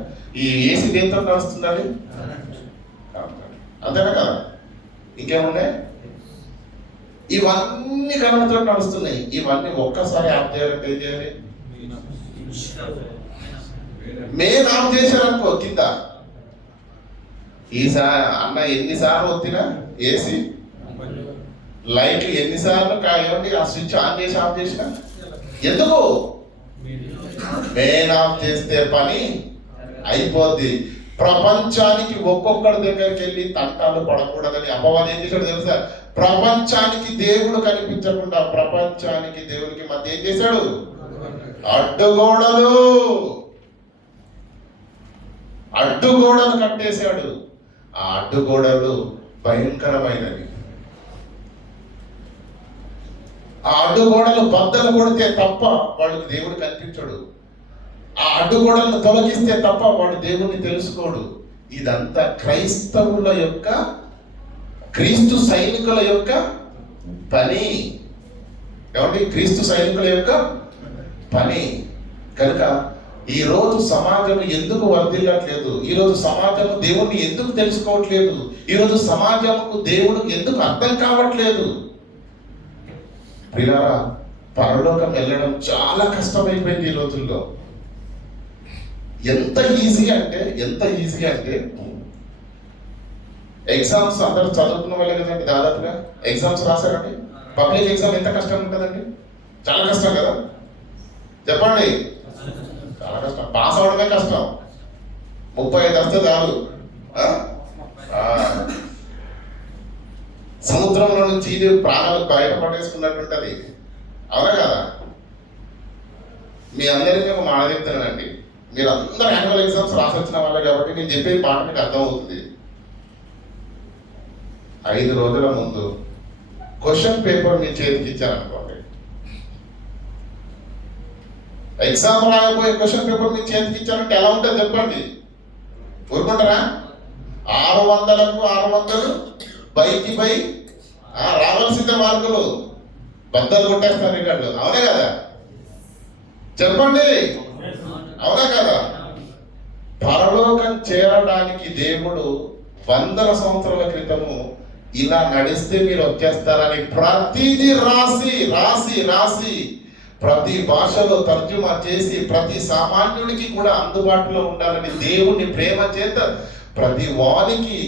ఈ ఏసీ దేంతో నడుస్తుందండి? అంతేనా కదా? ఇంకేమున్నాయి? ఇవన్నీ కరెంట్తో నడుస్తున్నాయి. ఇవన్నీ ఒక్కసారి ఆఫ్ చేయాలంటే ఏం చేయాలి? మెయిన్ ఆఫ్ చేశారనుకో కింద, ఈసారి అన్న ఎన్నిసార్లు వచ్చినా ఏసీ లైట్లు ఎన్నిసార్లు ఏమండి ఆ స్విచ్ ఆన్ చేసి ఆఫ్ చేసినా ఎందుకు? మెయిన్ ఆఫ్ చేస్తే పని అయిపోద్ది. ప్రపంచానికి ఒక్కొక్కడి దగ్గరికి వెళ్ళి తంటాలు పడకూడదని అపవాది ఏం చేశాడు తెలుసా? ప్రపంచానికి దేవుడు కనిపించకుండా ప్రపంచానికి దేవునికి మధ్య ఏం చేశాడు? అడ్డుగోడలు కట్టేశాడు. ఆ అడ్డుగోడలు భయంకరమైనవి. ఆ అడ్డుగోడలు బద్దలు కొడితే తప్ప వాళ్ళకి దేవుడు కనిపించడు. ఆ అడ్డుగోడలను తొలగిస్తే తప్ప వాడు దేవుణ్ణి తెలుసుకోడు. ఇదంతా క్రైస్తవుల యొక్క, క్రీస్తు సైనికుల యొక్క పని. ఏమండి? క్రీస్తు సైనికుల యొక్క పని. కనుక ఈ రోజు సమాజం ఎందుకు వర్ధిల్లట్లేదు? ఈ రోజు సమాజం దేవుణ్ణి ఎందుకు తెలుసుకోవట్లేదు? ఈ రోజు సమాజంకు దేవుడు ఎందుకు అర్థం కావట్లేదు? ప్రియులారా, పరలోకం వెళ్ళడం చాలా కష్టమైపోయింది ఈ రోజుల్లో. ఎంత ఈజీ అంటే ఎగ్జామ్స్ అందరూ చదువుకున్న వాళ్ళే కదండి, దాదాపుగా ఎగ్జామ్స్ రాశారండి. పబ్లిక్ ఎగ్జామ్ ఎంత కష్టం ఉంటుందండి? చాలా కష్టం కదా? చెప్పండి, చాలా కష్టం. పాస్ అవడమే కష్టం. 35 వస్తే చాలు. సముద్రంలో నుంచి ఇది ప్రాణాలు బయటపడేసుకున్నట్టుంటది. అవునా కదా? మీ అందరికీ ఒక మాట చెప్తానండి, మీరు అందరూ యాన్యువల్ ఎగ్జామ్స్ రాసొచ్చిన వాళ్ళే కాబట్టి నేను చెప్పే పాట మీకు అర్థమవుతుంది. 5 రోజుల ముందు క్వశ్చన్ పేపర్ మీ చేతికి ఇచ్చారనుకోండి, ఎగ్జామ్ రాయబోయే క్వశ్చన్ పేపర్ మీ చేతికి ఇచ్చారంటే ఎలా ఉంటుంది చెప్పండి? ఊరుకుంటారా? 600కు 600 బైకి బై రావాల్సిన మార్కులు బద్దలు కొట్టేస్తారు రికార్డులు. అవునా కదా? చెప్పండి, అవునా కదా? పరలోకం చేరడానికి దేవుడు 100 సంవత్సరాల క్రితము ఇలా నడిస్తే మీరు వచ్చేస్తారని ప్రతిదీ రాసి ప్రతి భాషలో తర్జుమా చేసి ప్రతి సామాన్యుడికి కూడా అందుబాటులో ఉండాలని దేవుని ప్రేమ చేత ప్రతి వానికి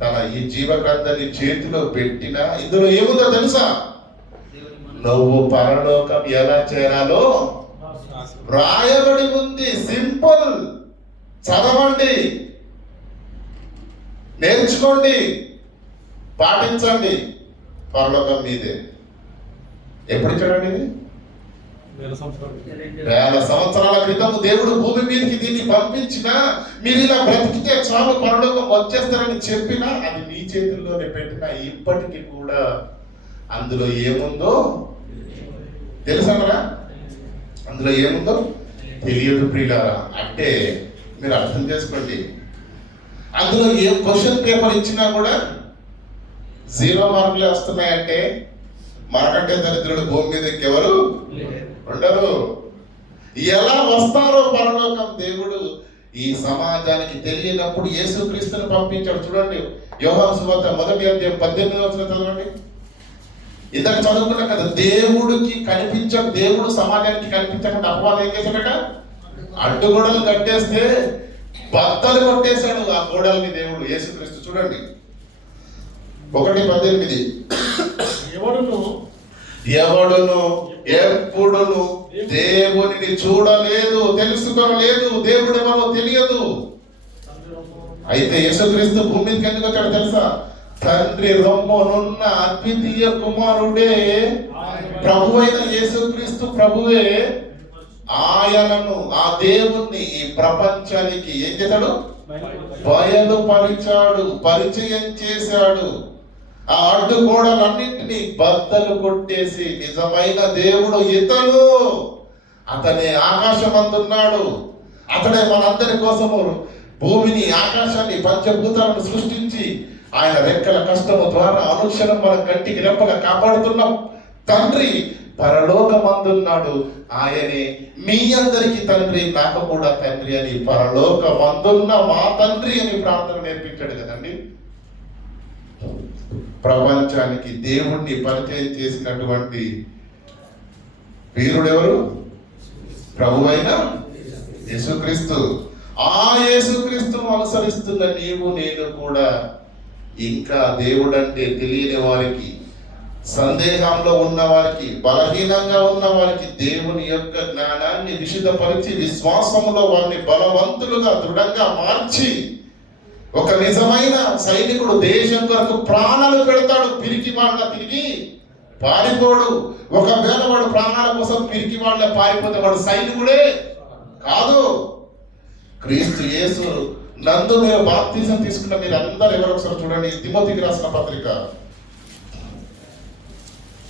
తన ఈ జీవ గ్రంథాన్ని చేతిలో పెట్టిన ఇందులో ఏముందో తెలుసా? నువ్వు పరలోకం ఎలా చేరాలో రాయబడి ఉంది. సింపుల్. చదవండి, నేర్చుకోండి, పాటించండి. పరలోకం మీదే. ఎప్పుడు చూడండి, ఇది 1000 సంవత్సరాల క్రితం దేవుడు భూమి మీదకి దీన్ని పంపించినా మీరు ఇలా బ్రతికితే చాలు పరలోకం వచ్చేస్తారని చెప్పినా అది మీ చేతుల్లోనే పెట్టినా ఇప్పటికీ కూడా అందులో ఏముందో తెలుసా? అందులో ఏముందో తెలియదు ప్రియులారా. అంటే మీరు అర్థం చేసుకోండి, అందులో ఏ క్వశ్చన్ పేపర్ ఇచ్చినా కూడా 0 మార్కులే వస్తున్నాయంటే మనకంటే దరిద్రుడు భూమి మీద ఇంకెవరు ఉండరు. ఎలా వస్తారో పరలోకం దేవుడు ఈ సమాజానికి తెలియనప్పుడు యేసుక్రీస్తుని పంపించాడు. చూడండి, యోహాను సువార్త 1వ అధ్యాయం 18వ వచనం చదవండి. ఇందాక చదువుకున్నా కదా, దేవుడికి దేవుడు సమాజానికి కనిపించకుండా అపవాదం ఏం చేశాడట? అడ్డుగోడలు కట్టేస్తే బద్దలు కొట్టేశాడు ఆ గోడల్ని దేవుడు, యేసుక్రీస్తు. చూడండి 1:18. ఎవడును ఎప్పుడును దేవుడిని చూడలేదు, తెలుసుకోలేదు, దేవుడు ఎవరో తెలియదు. అయితే యేసుక్రీస్తు భూమి మీదకి ఎందుకు వచ్చాడు తెలుసా? తండ్రి రొమ్మనున్న అద్వితీయ కుమారుడే ప్రభు అయిన యేసుక్రీస్తు ప్రభువే ఆయనను, ఆ దేవుణ్ణి ఈ ప్రపంచానికి ఏం చేశాడు? బయలుపరిచాడు, పరిచయం చేశాడు. ఆ అడ్డుగోడలన్నింటినీ బద్దలు కొట్టేసి నిజమైన దేవుడు ఇతను, అతనే ఆకాశమందున్నాడు, అతడే మనందరి కోసము భూమిని, ఆకాశాన్ని, పంచభూతాలను సృష్టించి ఆయన రెక్కల కష్టము ద్వారా అనుక్షణం మన కంటికి రెప్పగా కాపాడుతున్న తండ్రి పరలోకమందున్నాడు. ఆయనే మీ అందరికీ తండ్రి, నాకు కూడా తండ్రి అని పరలోకమందున్న మా తండ్రి అని ప్రార్థన నేర్పించాడు కదండి. ప్రపంచానికి దేవుణ్ణి పరిచయం చేసినటువంటి వీరుడెవరు? ప్రభువైన యేసుక్రీస్తు. ఆ యేసుక్రీస్తును అనుసరిస్తున్న నీవు నేను కూడా ఇంకా దేవుడంటే తెలియని వారికి, సందేహంలో ఉన్న వారికి, బలహీనంగా ఉన్న వారికి దేవుని యొక్క జ్ఞానాన్ని విశుద్ధపరిచి విశ్వాసంలో వారిని బలవంతులుగా దృఢంగా మార్చి, ఒక నిజమైన సైనికుడు దేశం కొరకు ప్రాణాలు పెడతాడు, పిరికి వాళ్ళ తిరిగి పారిపోడు. ఒకవేళ వాడు ప్రాణాల కోసం పిరికి వాళ్ళ పారిపోతే వాడు సైనికుడే కాదు. క్రీస్తు యేసు నందు మీరు బాప్తిజం తీసుకున్న మీరు అందరూ ఎవరు ఒకసారి చూడండి. తిమోతికి రాసిన పత్రిక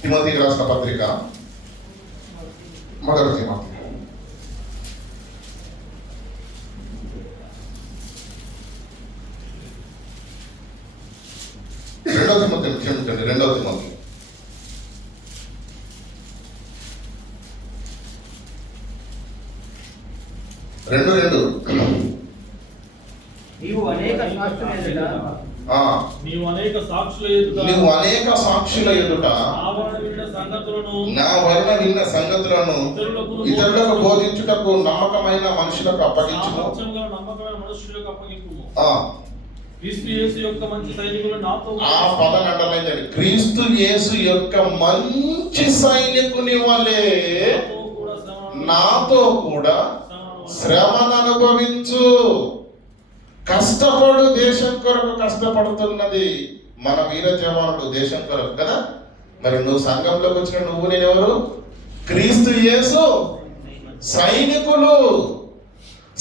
1 తిమోతి 2 తిమోతి, క్షమించండి, 2 తిమోతి 2:2. నీవు అనేక సాక్షుల ఎదుట నా వలన విన్న సంగతులను ఇతరులకు బోధించుటకు నమ్మకమైన మనుషులకు అప్పగించుము. క్రీస్తు యేసు యొక్క మంచి సైనికులు నాతో, ఆ పదం అండర్లైన్, క్రీస్తు యేసు యొక్క మంచి సైనికుని వలె నాతో కూడా శ్రమను అనుభవించు. కష్టపడు, దేశం కొరకు కష్టపడుతున్నది మన వీర జవానుడు, దేశం కొరకు కదా. మరి నువ్వు సంఘంలోకి వచ్చిన నువ్వు నేనెవరు? క్రీస్తు యేసు సైనికులు.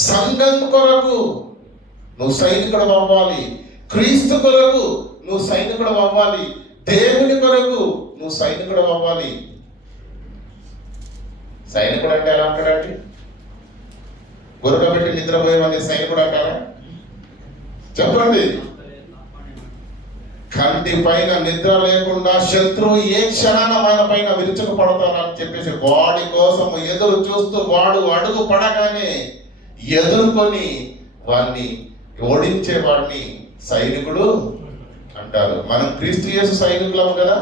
సంఘం కొరకు నువ్వు సైనికుడు అవ్వాలి, క్రీస్తు కొరకు నువ్వు సైనికుడు అవ్వాలి, దేవుని కొరకు నువ్వు సైనికుడు అవ్వాలి. సైనికుడు అంటే ఎలా అంటాడండి? గురకబెట్టి నిద్రపోయేవాడిని సైనికుడు అంటారా? చెప్పండి. కంటి పైన నిద్ర లేకుండా శత్రువు ఏ క్షణాన ఆయన పైన విరుచుకుపడతారని చెప్పేసి వాడి కోసం ఎదురు చూస్తూ వాడు అడుగు పడగానే ఎదుర్కొని వాడిని ఓడించే వాడిని సైనికుడు అంటారు. మనం క్రీస్తు యేసు సైనికులం కదా.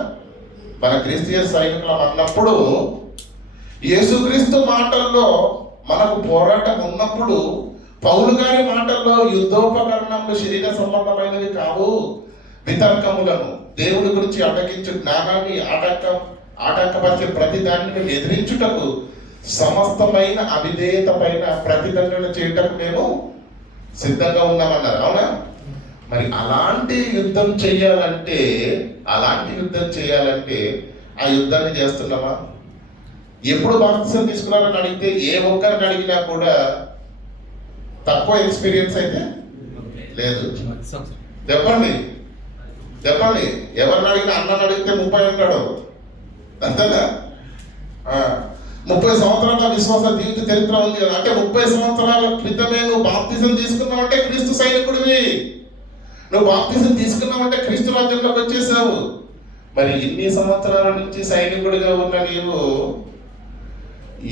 మన క్రీస్తు యేసు సైనికులం అన్నప్పుడు యేసుక్రీస్తు మాటల్లో మనకు పోరాటం ఉన్నప్పుడు, పౌలు గారి మాటల్లో యుద్ధోపకరణములు శరీర సంబంధమైనవి కావు, వితర్కములను, దేవుడి గురించి అటకించు జ్ఞానాన్ని ఆటంకపరిచే ప్రతి దానిని ఎదిరించుటకు, సమస్తమైన అవిధేయత పైన ప్రతిదండన చేయటకు మేము సిద్ధంగా ఉన్నామన్నారు. అవునా? మరి అలాంటి యుద్ధం చేయాలంటే ఆ యుద్ధాన్ని చేస్తున్నామా? ఎప్పుడు బాప్తిసం తీసుకున్నారని అడిగితే ఏ ఒక్కరిని అడిగినా కూడా తక్కువ ఎక్స్పీరియన్స్ అయితే లేదు. చెప్పండి ఎవరిని అడిగినా, అన్నని అడిగితే 30 అంటాడు, అంతేనా? 30 సంవత్సరాల విశ్వాస జీవిత చరిత్ర ఉంది కదా. అంటే 30 సంవత్సరాల క్రితమే నువ్వు బాప్తిసం తీసుకున్నావంటే క్రీస్తు సైనికుడివి. నువ్వు బాప్తిసం తీసుకున్నావంటే క్రీస్తు రాజ్యంలోకి వచ్చేసావు. మరి ఇన్ని సంవత్సరాల నుంచి సైనికుడిగా ఉన్న నీవు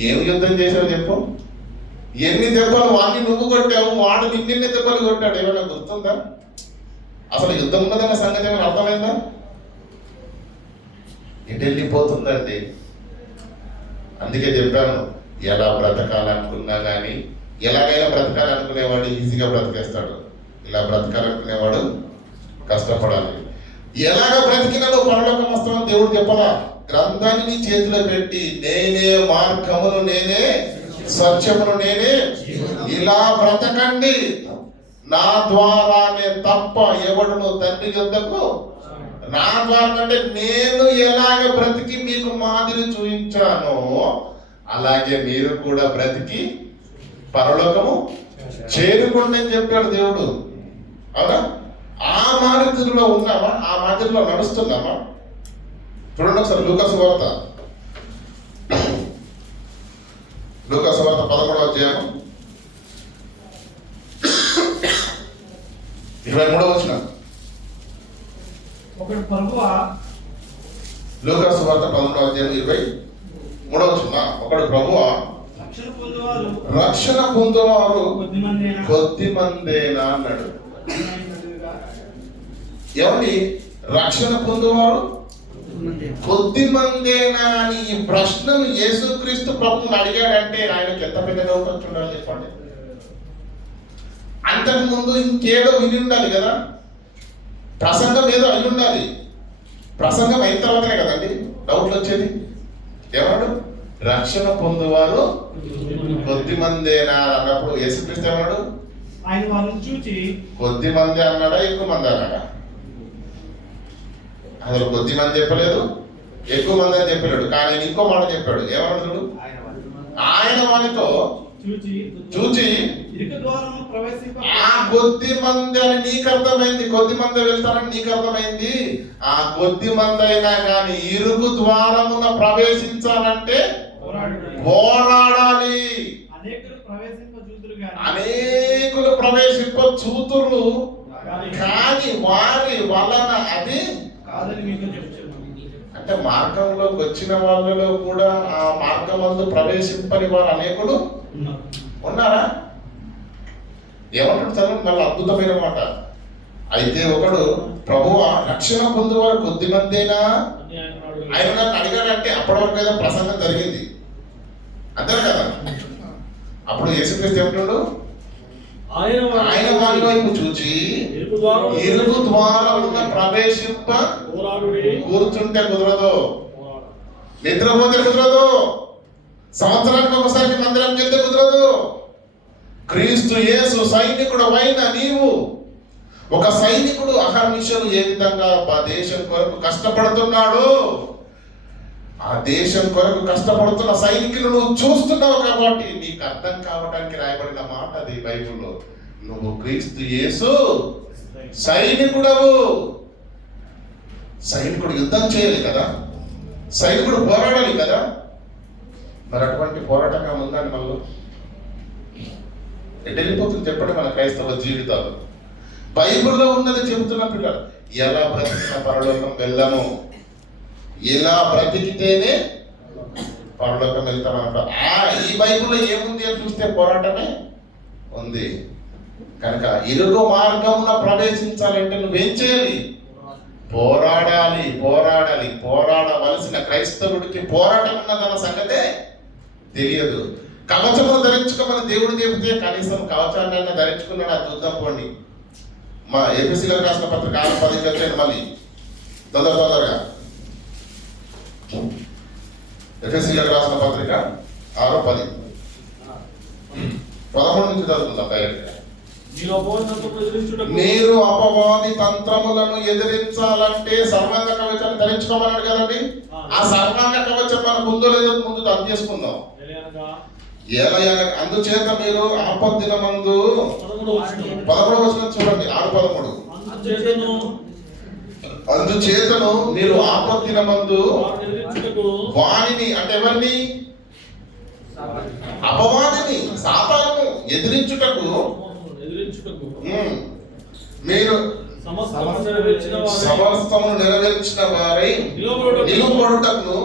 ఏమి యుద్ధం చేసావు చెప్పు? ఎన్ని దెబ్బలు వాడిని నువ్వు కొట్టావు, వాడు నిన్నెన్ని దెబ్బలు కొట్టాడు? ఏమైనా గుర్తుందా? అసలు యుద్ధం ఉన్నదన్న సంగతి ఏమైనా అర్థమైందా? ఎటు వెళ్ళిపోతుందండి. అందుకే చెప్పాను, ఎలా బ్రతకాలనుకున్నా కానీ ఎలాగైనా బ్రతకాలనుకునేవాడు ఈజీగా బ్రతికేస్తాడు. ఇలా బ్రతకాలనుకునేవాడు కష్టపడాలి. ఎలాగ బ్రతికినా నువ్వు పరలోకం వస్తావని దేవుడు చెప్పాలా? గ్రంథాన్ని నీ చేతిలో పెట్టి నేనే మార్గమును, నేనే సత్యమును, నేనే, ఇలా బ్రతకండి, నా ద్వారానే తప్ప ఎవడును తండ్రి యొద్దకు, నా ద్వారా అంటే నేను ఎలాగ బ్రతికి మీకు మాదిరి చూపించానో అలాగే మీరు కూడా బ్రతికి పరలోకము చేరుకోండి అని చెప్పాడు దేవుడు. అవునా? ఆ మాదిరిలో ఉన్నామా? ఆ మాదిరిలో నడుస్తున్నామా? చూడండి ఒకసారి లూకా సువార్త 11వ అధ్యాయం 23వ వచనం. ఒకడు ప్రభువా, లూకా సువార్త 11వ అధ్యాయం 23వ వచనం. ఒకడు ప్రభువా, రక్షణ పొందువారు కొద్దిమందేనా అన్నాడు. ఏమండి, రక్షణ పొందువారు కొద్దిమందేనా అని ఈ ప్రశ్నను యేసుక్రీస్తు ప్రభువుని అడిగాడంటే ఆయనకి ఎంత పెద్ద డౌట్ ఉండాలి చెప్పండి. అంతకు ముందు ఇంకేదో విని ఉండాలి కదా, ప్రసంగం ఏదో అయి ఉండాలి. ప్రసంగం అయిన తర్వాతనే కదండి డౌట్లు వచ్చేది. ఏమన్నాడు? రక్షణ పొందువారు కొద్దిమందేనా అన్నప్పుడు యేసుక్రీస్తు ఏమన్నాడు? ఆయన వాళ్ళని చూచి కొద్ది మంది అన్నాడా, ఎక్కువ మంది అన్నాడా? అసలు కొద్ది మంది చెప్పలేదు, ఎక్కువ మంది అని చెప్పలేడు. కానీ ఇంకో మాట చెప్పాడు. ఏమన్నాడు? ఆయన వారితో చూచి ఆ కొద్ది మంది అని నీకు అర్థమైంది, కొద్ది మంది వెళ్తారని నీకు అర్థమైంది. ఆ కొద్ది మంది అయినా కానీ ఇరుకు ద్వారమున ప్రవేశించాలంటే పోరాడాలి. అనేకులు ప్రవేశింప చూతురు కానీ వారి వలన అది కాదని మీకు చెప్తున్నాను. అంటే మార్గంలోకి వచ్చిన వాళ్ళలో కూడా ఆ మార్గమందు ప్రవేశింపని వారు అనేకులు ఉన్నారా? ఏమంటాడు చదవండి, మళ్ళీ అద్భుతమైన మాట. అయితే ఒకడు ప్రభువా, రక్షణ పొందువారు కొద్ది మందేనా ఆయన నన్ను అడిగాడంటే అప్పటి వరకు ఏదో ప్రసంగం జరిగింది అంతే కదా. అప్పుడు యేసుక్రీస్తు ఏమంటాడు? ఆయన వారి వైపు చూచి ఇరుకు ద్వారమున ప్రవేశింప కూర్చుంటే కుదరదు, నిద్రపోతే కుదరదు, సంవత్సరానికి ఒకసారి మందిరానికి వెళ్తే కుదరదు. క్రీస్తు యేసు సైనికుడు అయిన నీవు, ఒక సైనికుడు అహర్నిశలు ఏ విధంగా దేశం కొరకు కష్టపడుతున్నాడు, ఆ దేశం కొరకు కష్టపడుతున్న సైనికులు నువ్వు చూస్తున్నావు కాబట్టి నీకు అర్థం కావడానికి రాయబడిన మాట అది బైబిల్లో. నువ్వు క్రీస్తు యేసు సైనికుడవు. సైనికుడు యుద్ధం చేయాలి కదా, సైనికుడు పోరాడాలి కదా. మరి అటువంటి పోరాటంగా ఉందండి మనలో. ఎటు వెళ్ళిపోతుంది చెప్పండి మన క్రైస్తవ జీవితాలు? బైబిల్లో ఉన్నది చెబుతున్న పిల్లలు ఎలా బ్రతికిన పరలోకం వెళ్ళము, ఎలా బ్రతికితేనే పరలోకం వెళ్తామన్నమాట. ఈ బైబిల్లో ఏముంది అని చూస్తే పోరాటమే ఉంది. కనుక ఇరుగు మార్గంలో ప్రవేశించాలంటే నువ్వేం చేయాలి? పోరాడాలి, పోరాడాలి. పోరాడవలసిన క్రైస్తవుడికి పోరాటం ఉన్నదన్న సంగతే తెలియదు. కవచమును ధరించుకోమని దేవుడు చెబితే కనీసం కవచాన్ని ధరించుకున్నాడు. అది చూద్దాం పోండి. మా ఎఫెసీలకు రాసిన పత్రిక 6:10 వచ్చాను. మళ్ళీ తొందరగా ఎఫెసీలకు రాసిన పత్రిక 6:10 11 నుంచి చదువుకుందాం డైరెక్ట్. మీరు అపవాది తంత్రములను ఎదిరించాలంటే సర్వాంగ కవచాన్ని ధరించుకోమన్నాడు కదండి. ఆ సర్వాంగ కవచం మనకు ఉందో లేదో ముందు అర్థం చేసుకుందాం. అందుచేత మీరు ఆపద్దినమందు 11వ వచనం చూడండి. 6:13 అందుచేతను మీరు ఆపద్దినమందు వారిని, అంటే ఎవరిని? అపవాదిని, సాతానును ఎదిరించుటకు మీరు సమస్తమును నెరవేర్చిన వారై నిలబడుటకు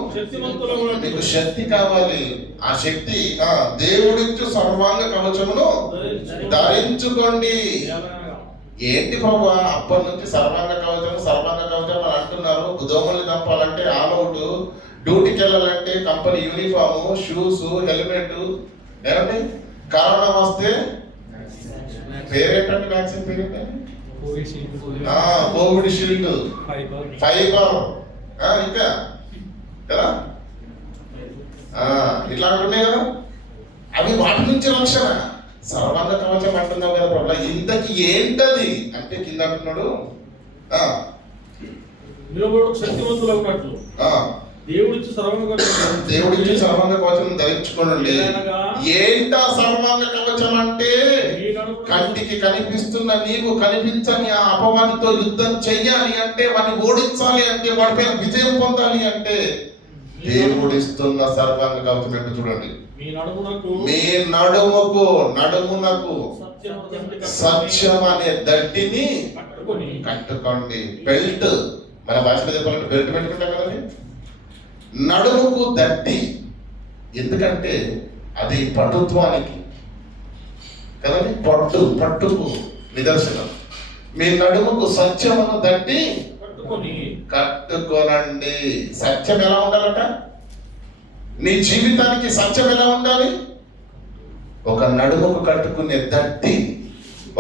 మీకు శక్తి కావాలి. ఆ శక్తి దేవుడిచ్చు సర్వాంగ కవచమును ధరించుకోండి. ఏంటి బాబు అప్పటి నుంచి సర్వాంగ కవచం అని అంటున్నారు. దోమల్ని చంపాలంటే ఆల్ అవుట్, డ్యూటీకి వెళ్ళాలంటే కంపెనీ యూనిఫాము, షూస్, హెల్మెట్. ఏమండి కరోనా వస్తే పేరేంటండి, వ్యాక్సిన్ పేరేంటండి? కోవిడ్ షీల్డ్, ఫైబర్, ఇంకా కదా ఇట్లాంటి ఉన్నాయి కదా. అవి వాటి నుంచి రక్షణ. సర్వాంగ కవచం అంటున్నావు కదా ప్రభు, ఇంతకి ఏంటది అంటే కింద అంటున్నాడు శక్తివంతులవునట్లు దేవుడిచ్చి సర్వాంగ కవచం ధరించుకోండి. ఏంటా సర్వాంగ కవచం అంటే? కంటికి కనిపిస్తున్న నీవు కనిపించని ఆ అపవాదితో యుద్ధం చెయ్యాలి అంటే, వాడిని ఓడించాలి అంటే, వాడిపైన విజయం పొందాలి అంటే దేవుడిస్తున్న సర్వాంగ కవచం ఏంటో చూడండి. మీ నడుమునకు సత్యం అనే దట్టిని కట్టుకోండి. బెల్ట్, మన భాషలో చెప్పాలంటే బెల్ట్ పెట్టుకుంటాం కదండి. నడుముకు దట్టి, ఎందుకంటే అది పటుత్వానికి కదండి, పట్టుకు నిదర్శనం. మీ నడుముకు సత్యమును దట్టి కట్టుకోనండి. సత్యం ఎలా ఉండాలట? నీ జీవితానికి సత్యం ఎలా ఉండాలి? ఒక నడుముకు కట్టుకునే దట్టి,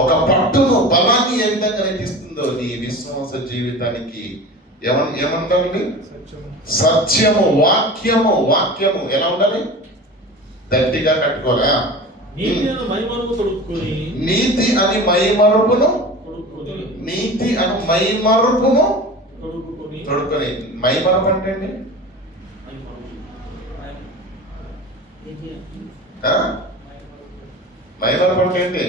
ఒక పట్టును, బలాన్ని ఏ విధంగా ఇస్తుందో నీ విశ్వాస జీవితానికి ఏమంటారండి? సత్యము, వాక్యము ఎలా ఉండాలి? దట్టిగా కట్టుకోలే. నీతి అని మైమరుపును తొడుక్కొని. మైమరుపు అంటే అండి మైమరుపు అంటే ఏంటి?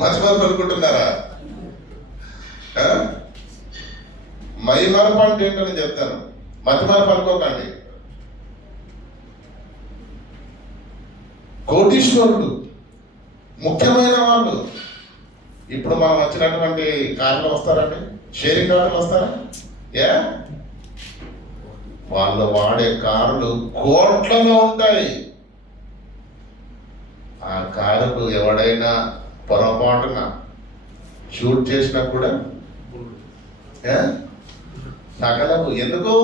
మర్చిపోయి అనుకుంటున్నారా? మైమరుపు అంటే ఏంటో నేను చెప్తాను, మతిమరుపు అనుకోకండి. కోటీశ్వరుడు, ముఖ్యమైన వాళ్ళు ఇప్పుడు మనం వచ్చినటువంటి కార్లు వస్తారండి, షేరింగ్ కార్లు వస్తారా? వాళ్ళు వాడే కార్లు కోట్లలో ఉంటాయి. ఆ కారుకు ఎవడైనా పొరపాటున షూట్ చేసినా కూడా సకలము. ఎందుకు?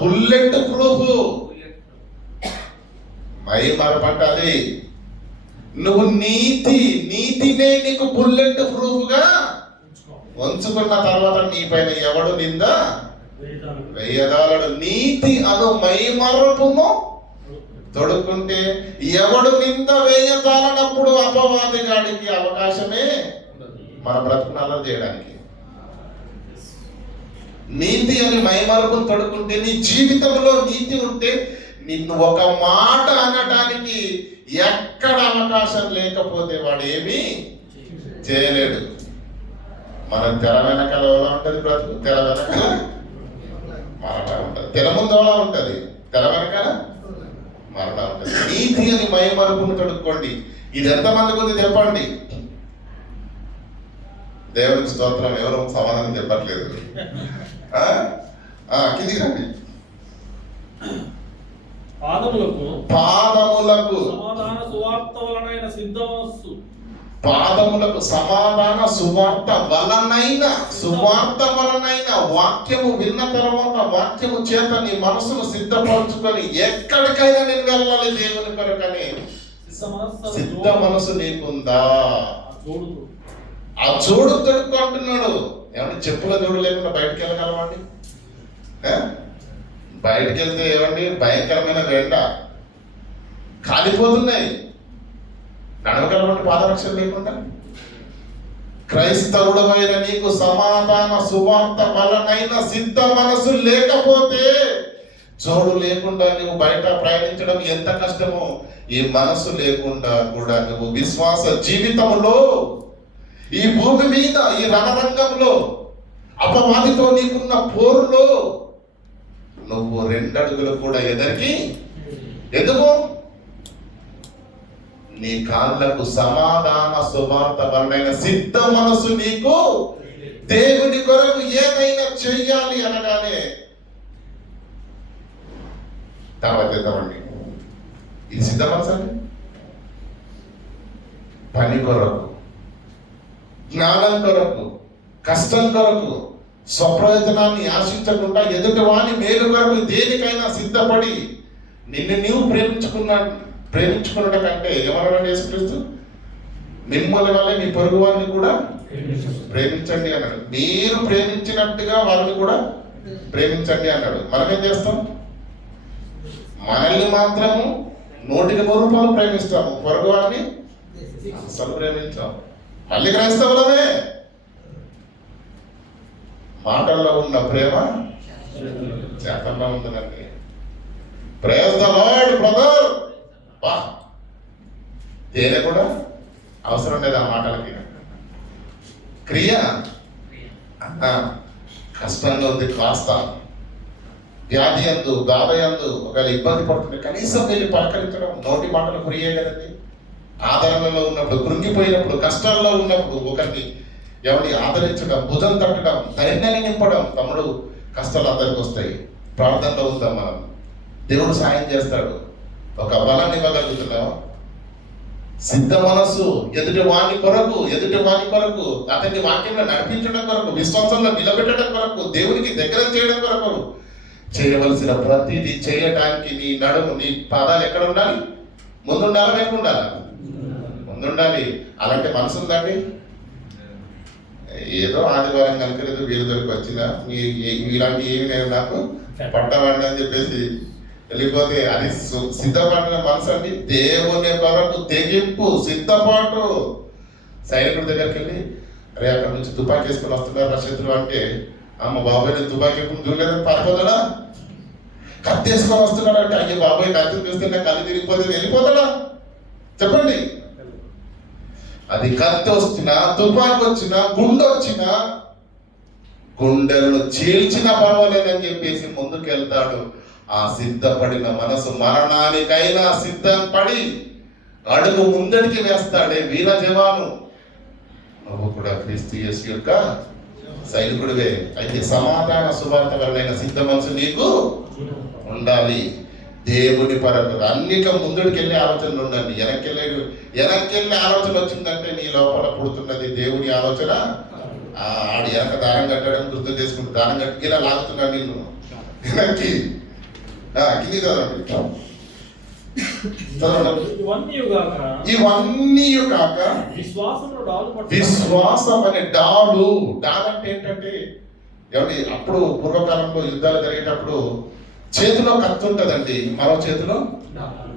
Bulletproof. మైమరపట్టాలి. నువ్వు నీతినే నీకు బుల్లెట్ ప్రూఫ్ గా ఉంచుకున్న తర్వాత నీ పైన ఎవడు నింద వేయదాలడు. నీతి అను మైమరపును తొడుక్కుంటే ఎవడు నింద వేయదాలనప్పుడు అపవాది గాడికి అవకాశమే మన బ్రతుకునాలను చేయడానికి. నీతి అని మైమరపును తొడుక్కుంటే, నీ జీవితంలో నీతి ఉంటే నిన్ను ఒక మాట అనడానికి ఎక్కడ అవకాశం లేకపోతే వాడు ఏమీ చేయలేడు. మనం తెర వెనకాల ఎలా ఉంటుంది బ్రతుకు? తెర వెనకాల మరణ ఉంటుంది, తెర ముందు ఎలా ఉంటుంది, తెర వెనకాల మరణ ఉంటుంది. నీతి అని మైమరుపును తొడుక్కోండి. ఇది ఎంతమందికి ఉంది చెప్పండి? దేవునికి స్తోత్రం. ఎవరు సమాధానం చెప్పట్లేదు. కిందికి రండి. పాదములకు సమాధాన సువార్త వలనైన వాక్యము విన్న తర్వాత వాక్యము చేత నీ మనసును సిద్ధపరచుకొని ఎక్కడికైనా నేను వెళ్ళాలి దేవుని కొరకని సిద్ధ మనసు నీకుందా? ఆ జోడు తొడుక్కుంటున్నాడు. ఏమంటే చెప్పుల జోడు లేకుండా బయటకు వెళ్ళగలమండి? బయటకు వెళ్తే ఏమండి భయంకరమైన ఎండ, కాలిపోతున్నాయి. నడవగలమంటే పాదరక్షణ లేకుండా. క్రైస్తవుడమైన నీకు సమాధాన సువార్త వలనైన సిద్ధ మనసు లేకపోతే, జోడు లేకుండా నువ్వు బయట ప్రయాణించడం ఎంత కష్టమో, ఈ మనసు లేకుండా కూడా నువ్వు విశ్వాస జీవితంలో ఈ భూమి మీద ఈ రణరంగంలో అపవాదితో నీకున్న పోరులో నువ్వు 2 అడుగులు కూడా ఎందుకు? నీ కాళ్ళకు సమాధాన సువార్త వలనైన సిద్ధ మనసు నీకు దేవుని కొరకు ఏదైనా చెయ్యాలి అనగానే తర్వాత చేద్దామండి. ఇది సిద్ధ మనసు అండి. పని కొరకు, జ్ఞానం కొరకు, కష్టం కొరకు, స్వప్రయోజనాన్ని ఆశించకుండా ఎదుటి వాని మేలు కొరకు దేనికైనా సిద్ధపడి నిన్ను నీవు ప్రేమించుకున్నట కంటే ఎవరన్నా యేసుక్రీస్తు మిమ్మల్ని వల్లే మీ పొరుగు వారిని కూడా ప్రేమించండి అన్నాడు. మీరు ప్రేమించినట్టుగా వారిని కూడా ప్రేమించండి అన్నాడు. మనం ఏం చేస్తాం? మనల్ని మాత్రము 100% ప్రేమిస్తాము, పొరుగు వారిని అసలు ప్రేమించాం. మళ్ళీ క్రైస్తవులమే. మాటల్లో ఉన్న ప్రేమ చేతల్లో ఉందండి. Praise the lord brother. బా, తేనె కూడా అవసరం లేదు ఆ మాటలకి. క్రియ కష్టంగా ఉంది, కాస్త వ్యాధి అందు, బాధ అందు ఒకవేళ ఇబ్బంది పడుతుంది, కనీసం వెళ్ళి పలకరించడం నోటి మాటలు క్రియే కదండి. ఆదరణలో ఉన్నప్పుడు, కృంగిపోయినప్పుడు, కష్టాల్లో ఉన్నప్పుడు ఒకరిని ఎవరిని ఆదరించడం, భుజం తట్టడం, ధైర్యాన్ని నింపడం. తమ్ముడు, కష్టాలు అందరికి వస్తాయి, ప్రార్థనలో ఉందాం మనం, దేవుడు సాయం చేస్తాడు. ఒక బలాన్ని ఇవ్వగలుగుతున్నాం. సిద్ధ మనస్సు ఎదుటి వాని కొరకు అతన్ని వాక్యంలో నడిపించడం కొరకు, విశ్వాసంలో నిలబెట్టడం కొరకు, దేవునికి దగ్గర చేయడం కొరకు చేయవలసిన ప్రతిదీ చేయడానికి నీ నడుము, నీ పాదాలు ఎక్కడ ఉండాలి? ముందుండాలా, వెనక ఉండాలా? ముందుండాలి. అలాంటి మనసు ఉందండి. ఏదో ఆదివారం కనుకలేదు వీరి దగ్గరికి వచ్చిన ఇలాంటి ఏమి నేను నాకు పట్టవండి అని చెప్పేసి వెళ్ళిపోతే అది సిద్ధపడిన మనసు అండి. దేవుని కొరకు తెగింపు, సిద్ధపాటు. సైనికుడి దగ్గరికి వెళ్ళి, అరే అక్కడ నుంచి తుపాకీ వేసుకొని వస్తున్నారు శత్రువు అంటే, అమ్మ బాబాయ్ నేను తుపాకీ వేసుకుని దూరలేదని పారిపోతాడా? కత్తి వేసుకొని వస్తున్నాడు అంటే, అయ్యో బాబాయ్ కత్తి చూస్తే నాకు కత్తి తిరిగిపోతే వెళ్ళిపోతాడా? చెప్పండి. అది కత్తి వచ్చినా, తుపాకీ వచ్చినా, గుండె వచ్చినా, గుండెలను చీల్చినా పర్వాలేదని చెప్పేసి ముందుకెళ్తాడు. ఆ సిద్ధపడిన మనసు మరణానికైనా సిద్ధపడి అడుగు ముందడికి వేస్తాడే వీర జవాను. నువ్వు కూడా క్రీస్తు యేసు యొక్క సైనికుడివే. అయితే సమాధాన సువార్త వలన సిద్ధ మనసు నీకు ఉండాలి. దేవుని పరకు అన్నిక ముందుడికి వెళ్ళే ఆలోచనలు ఉండండి. వెనక్కి వెళ్ళే ఆలోచన వచ్చిందంటే నీ లోపల పుడుతున్నది దేవుని ఆలోచన. ఆడు వెనక దానం కట్టడం గుర్తు చేసుకుంటూ దానం కట్టి ఇలా లాగుతున్నాడు నిన్ను వెనక్కి. కింది ఇవన్నీ కాక విశ్వాసం అనే డాలు అంటే ఏంటంటే, ఏమండి అప్పుడు పూర్వకాలంలో యుద్ధాలు జరిగేటప్పుడు చేతిలో కత్తి ఉంటదండి, మరో చేతిలో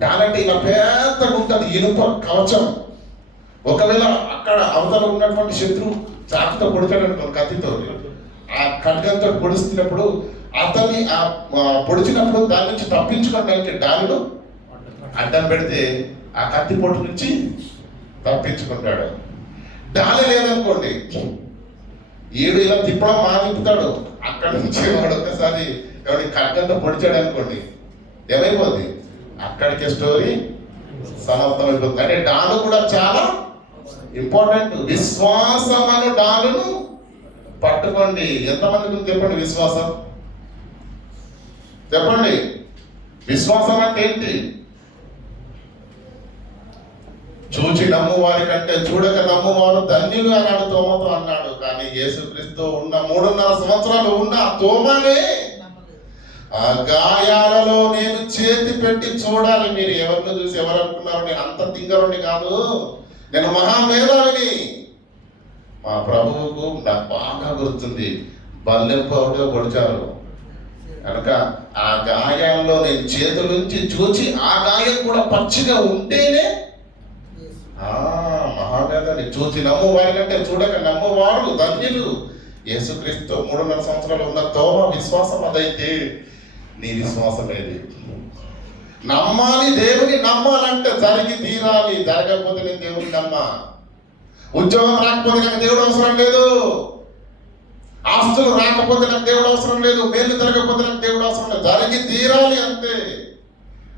డాల్ అంటే ఇలా పెద్దగా ఉంటది, ఇనుప కవచం. ఒకవేళ అక్కడ అవతల ఉన్నటువంటి శత్రువు చాకుతో పొడిచాడు అనుకో, కత్తితో, ఆ ఖడ్గంతో పొడుస్తున్నప్పుడు అతన్ని పొడిచినప్పుడు దాని నుంచి తప్పించుకోవడానికి డాలును అడ్డం పెడితే ఆ కత్తి పొట్టు నుంచి తప్పించుకుంటాడు. డాలి లేదనుకోండి, ఈడు ఇలా తిప్పడం తిప్పుతాడు, అక్కడి నుంచి వాడు ఒక్కసారి ఎవరి ఖడ్గంతో పొడిచాడు అనుకోండి, ఏమైపోద్ది? అక్కడికే స్టోరీ సమాప్తం అయిపోతుంది. అంటే డాలు కూడా చాలా ఇంపార్టెంట్. విశ్వాసం అనే డాలును పట్టుకోండి. ఎంతమందికి చెప్పండి విశ్వాసం? చెప్పండి, విశ్వాసం అంటే ఏంటి? చూచి నమ్మువారి కంటే చూడక నమ్మువారు ధన్యులు అన్నాడు తోమతో అన్నాడు. కానీ యేసుక్రీస్తు ఉన్న 3.5 సంవత్సరాలు ఉన్న తోమనే ఆ గాయాలలో నేను చేతి పెట్టి చూడాలి. మీరు ఎవరిని చూసి ఎవరు అనుకున్నారు? నేను అంత తింగరుని కాదు, నేను మహామేధావిని. మా ప్రభువుకు నాకు బాగా గుర్తుంది, బల్లెం పౌడర్ పొడిచారు కనుక ఆ గాయాల్లో నేను చేతుల నుంచి చూచి ఆ గాయం కూడా పచ్చిగా ఉంటేనే మహామేధాన్ని. చూచి నమ్మువారి కంటే చూడక నమ్మువారు ధన్యులు. యేసుక్రీస్తు 3.5 సంవత్సరాలు ఉన్న తోమ విశ్వాసం అదైతే నీ విశ్వాసం ఏది? నమ్మాలి, దేవుని నమ్మాలంటే జరిగి తీరాలి. జరగకపోతే నేను దేవుని నమ్మా. ఉద్యోగం రాకపోతే నాకు దేవుడు అవసరం లేదు, ఆస్తులు రాకపోతే నాకు దేవుడు అవసరం లేదు, మేలు జరగకపోతే నాకు దేవుడు అవసరం లేదు, జరిగి తీరాలి అంతే.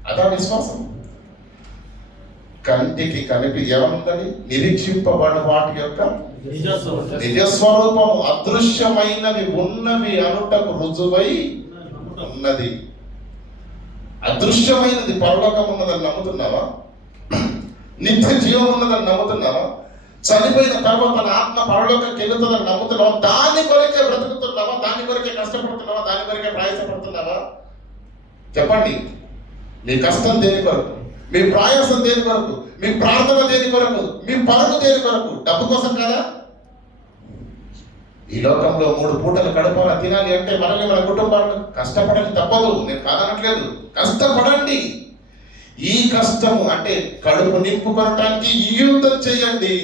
అదా విశ్వాసం. కంటికి కనిపి ఏమంటది? నిరీక్షింపబడి వాటి యొక్క నిజస్వరూపము అదృశ్యమైనవి ఉన్నవి అనుటకు రుజువై ఉన్నది. అదృశ్యమైనది పరలోకం ఉన్నదని నమ్ముతున్నావా? నిత్య జీవం ఉన్నదని నమ్ముతున్నావా? చనిపోయిన తర్వాత తన ఆత్మ పరలోకంకి వెళుతుందని నమ్ముతున్నావా? దాని కొరకే బ్రతుకుతున్నావా? దాని కొరకే కష్టపడుతున్నావా? దాని కొరకే ప్రయాసపడుతున్నావా? చెప్పండి, మీ కష్టం దేని కొరకు? మీ ప్రయాసం దేని కొరకు? మీ ప్రార్థన దేని కొరకు? మీ పరుగు దేని కొరకు? డబ్బు కోసం కదా? ఈ లోకంలో 3 పూటలు కడుపాల తినాలి అంటే మనల్ని మన కుటుంబాలను కష్టపడాలి, తప్పదు. నేను కాదనట్లేదు, కష్టపడండి. ఈ కష్టము అంటే కడుపు నింపుకొనటానికి ఈ యుద్ధం చేయండి.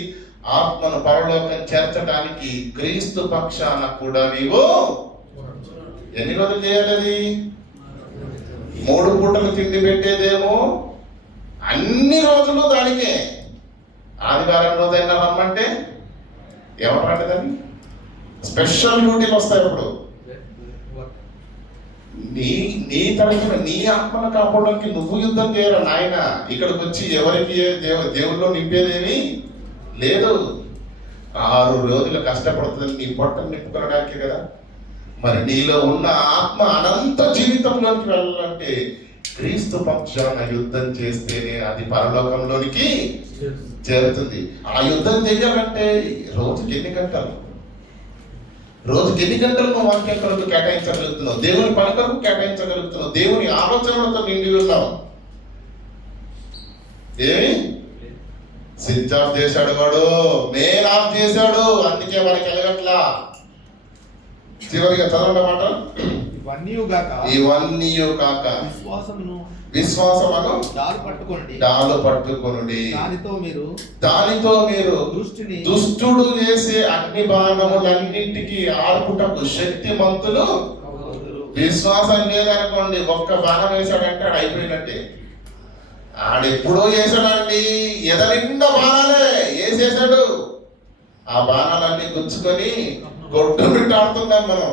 ఆత్మను పరలోకం చేర్చడానికి క్రీస్తు పక్షాన కూడా నీవు ఎన్ని రోజులు చేయాలి? 3 పూటలు తిండి పెట్టేదేమో అన్ని రోజులు దానికే. ఆదివారం రోజైనా రమ్మంటే ఏమంటారంటే దాన్ని స్పెషల్ డ్యూటీలు వస్తాయి. అప్పుడు నీ తరఫున నీ ఆత్మను కాపాడడానికి నువ్వు యుద్ధం చేయరా నాయన. ఇక్కడికి వచ్చి ఎవరికి దేవుల్లో నింపేదేమీ లేదు. 6 రోజులు కష్టపడుతుంది నీ పొట్టను నింపుకోవడానికి కదా. మరి నీలో ఉన్న ఆత్మ అనంత జీవితంలోకి వెళ్ళాలంటే క్రీస్తు పక్షాన యుద్ధం చేస్తేనే అది పరలోకంలోనికి చేరుతుంది. ఆ యుద్ధం చేయాలంటే రోజుకి ఎన్ని గంటలు నువ్వు వాక్యం కొరకు కేటాయించగలుగుతున్నావు? దేవుని పని కొరకు కేటాయించగలుగుతున్నావు? దేవుని ఆలోచనలతో నిండి ఉన్నావు? ఏమి స్విచ్ ఆఫ్ చేశాడు వాడు, మెయిన్ ఆఫ్ చేశాడు, అందుకే వాడికి ఎలగట్లా. చివరిగా చదవమాట, ఇవన్నీ కాక విశ్వాసమును డాలు పట్టుకొనుడి, దానితో మీరు దుష్టుడు చేసే అగ్ని బాణములన్నింటికి ఆర్పుటకు శక్తిమంతులు. విశ్వాసం లేదనుకోండి, ఒక్క బాణం వేశాడంటే ఆడు అయిపోయినట్టే. ఆడెప్పుడో వేసాడండి, ఎదలిండా బాణాలే వేసేసాడు. ఆ బాణాలన్నీ గుచ్చుకొని గొడ్డు పెట్టాడుతున్నాం మనం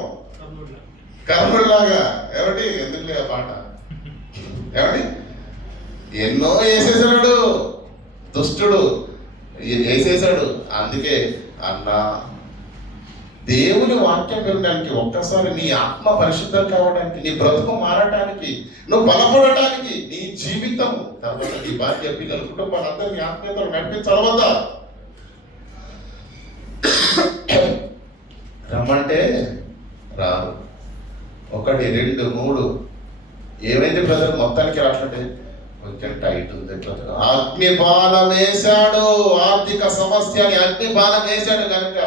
కర్ణుడిలాగా. ఏమిటి ఎందుకు ఆ పాట? ఏమండి, ఎన్నో వేసేసాడు దుష్టుడు, వేసేసాడు. అందుకే అన్నా, దేవుని వాక్యం వినడానికి, ఒక్కసారి నీ ఆత్మ పరిశుద్ధం కావడానికి, నీ బ్రతుకు మారడానికి, నువ్వు బలపడటానికి, నీ జీవితం తర్వాత నీ భార్య పిల్లలు కుటుంబాన్ని అందరినీ ఆత్మీయతలు నడిపించాలి వద్దా? రమ్మంటే రారు. 1, 2, 3 ఏమైంది బ్రదర్? మొత్తానికి రాట్లంటే కొంచెం టైట్ ఉంది. అగ్ని బాణం వేశాడు, ఆర్థిక సమస్య అని అగ్ని బాణం వేశాడు కనుక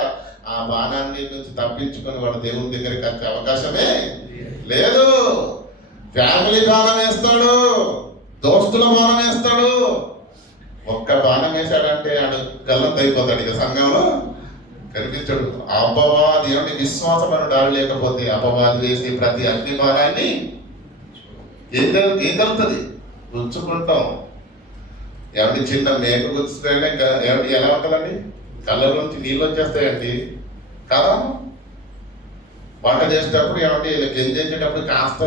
ఆ బాణాన్ని నుంచి తప్పించుకొని వాడు దేవుని దగ్గరికి వచ్చే అవకాశమే లేదు. ఫ్యామిలీ బాణం వేస్తాడు, దోస్తుల బాణం వేస్తాడు. ఒక్క బాణం వేశాడంటే ఆడు గల్లంత అయిపోతాడు, ఇక సంఘంలో కనిపించడు. అపవాది ఏమంటే విశ్వాసం అని డాలు లేకపోతే అపవాది వేసి ప్రతి అగ్ని బాణాన్ని ఏం జరుగుతుంది? గుచ్చుకుంటాం. ఏమంటే చిన్న మేక గుచ్చితేనే ఏమంటే ఎలా ఉంటుందండి? కళ్ళలోంచి నీళ్ళు వచ్చేస్తాయండి కదా. వంట చేసేటప్పుడు ఏమంటే వీళ్ళకి చేసేటప్పుడు కాస్త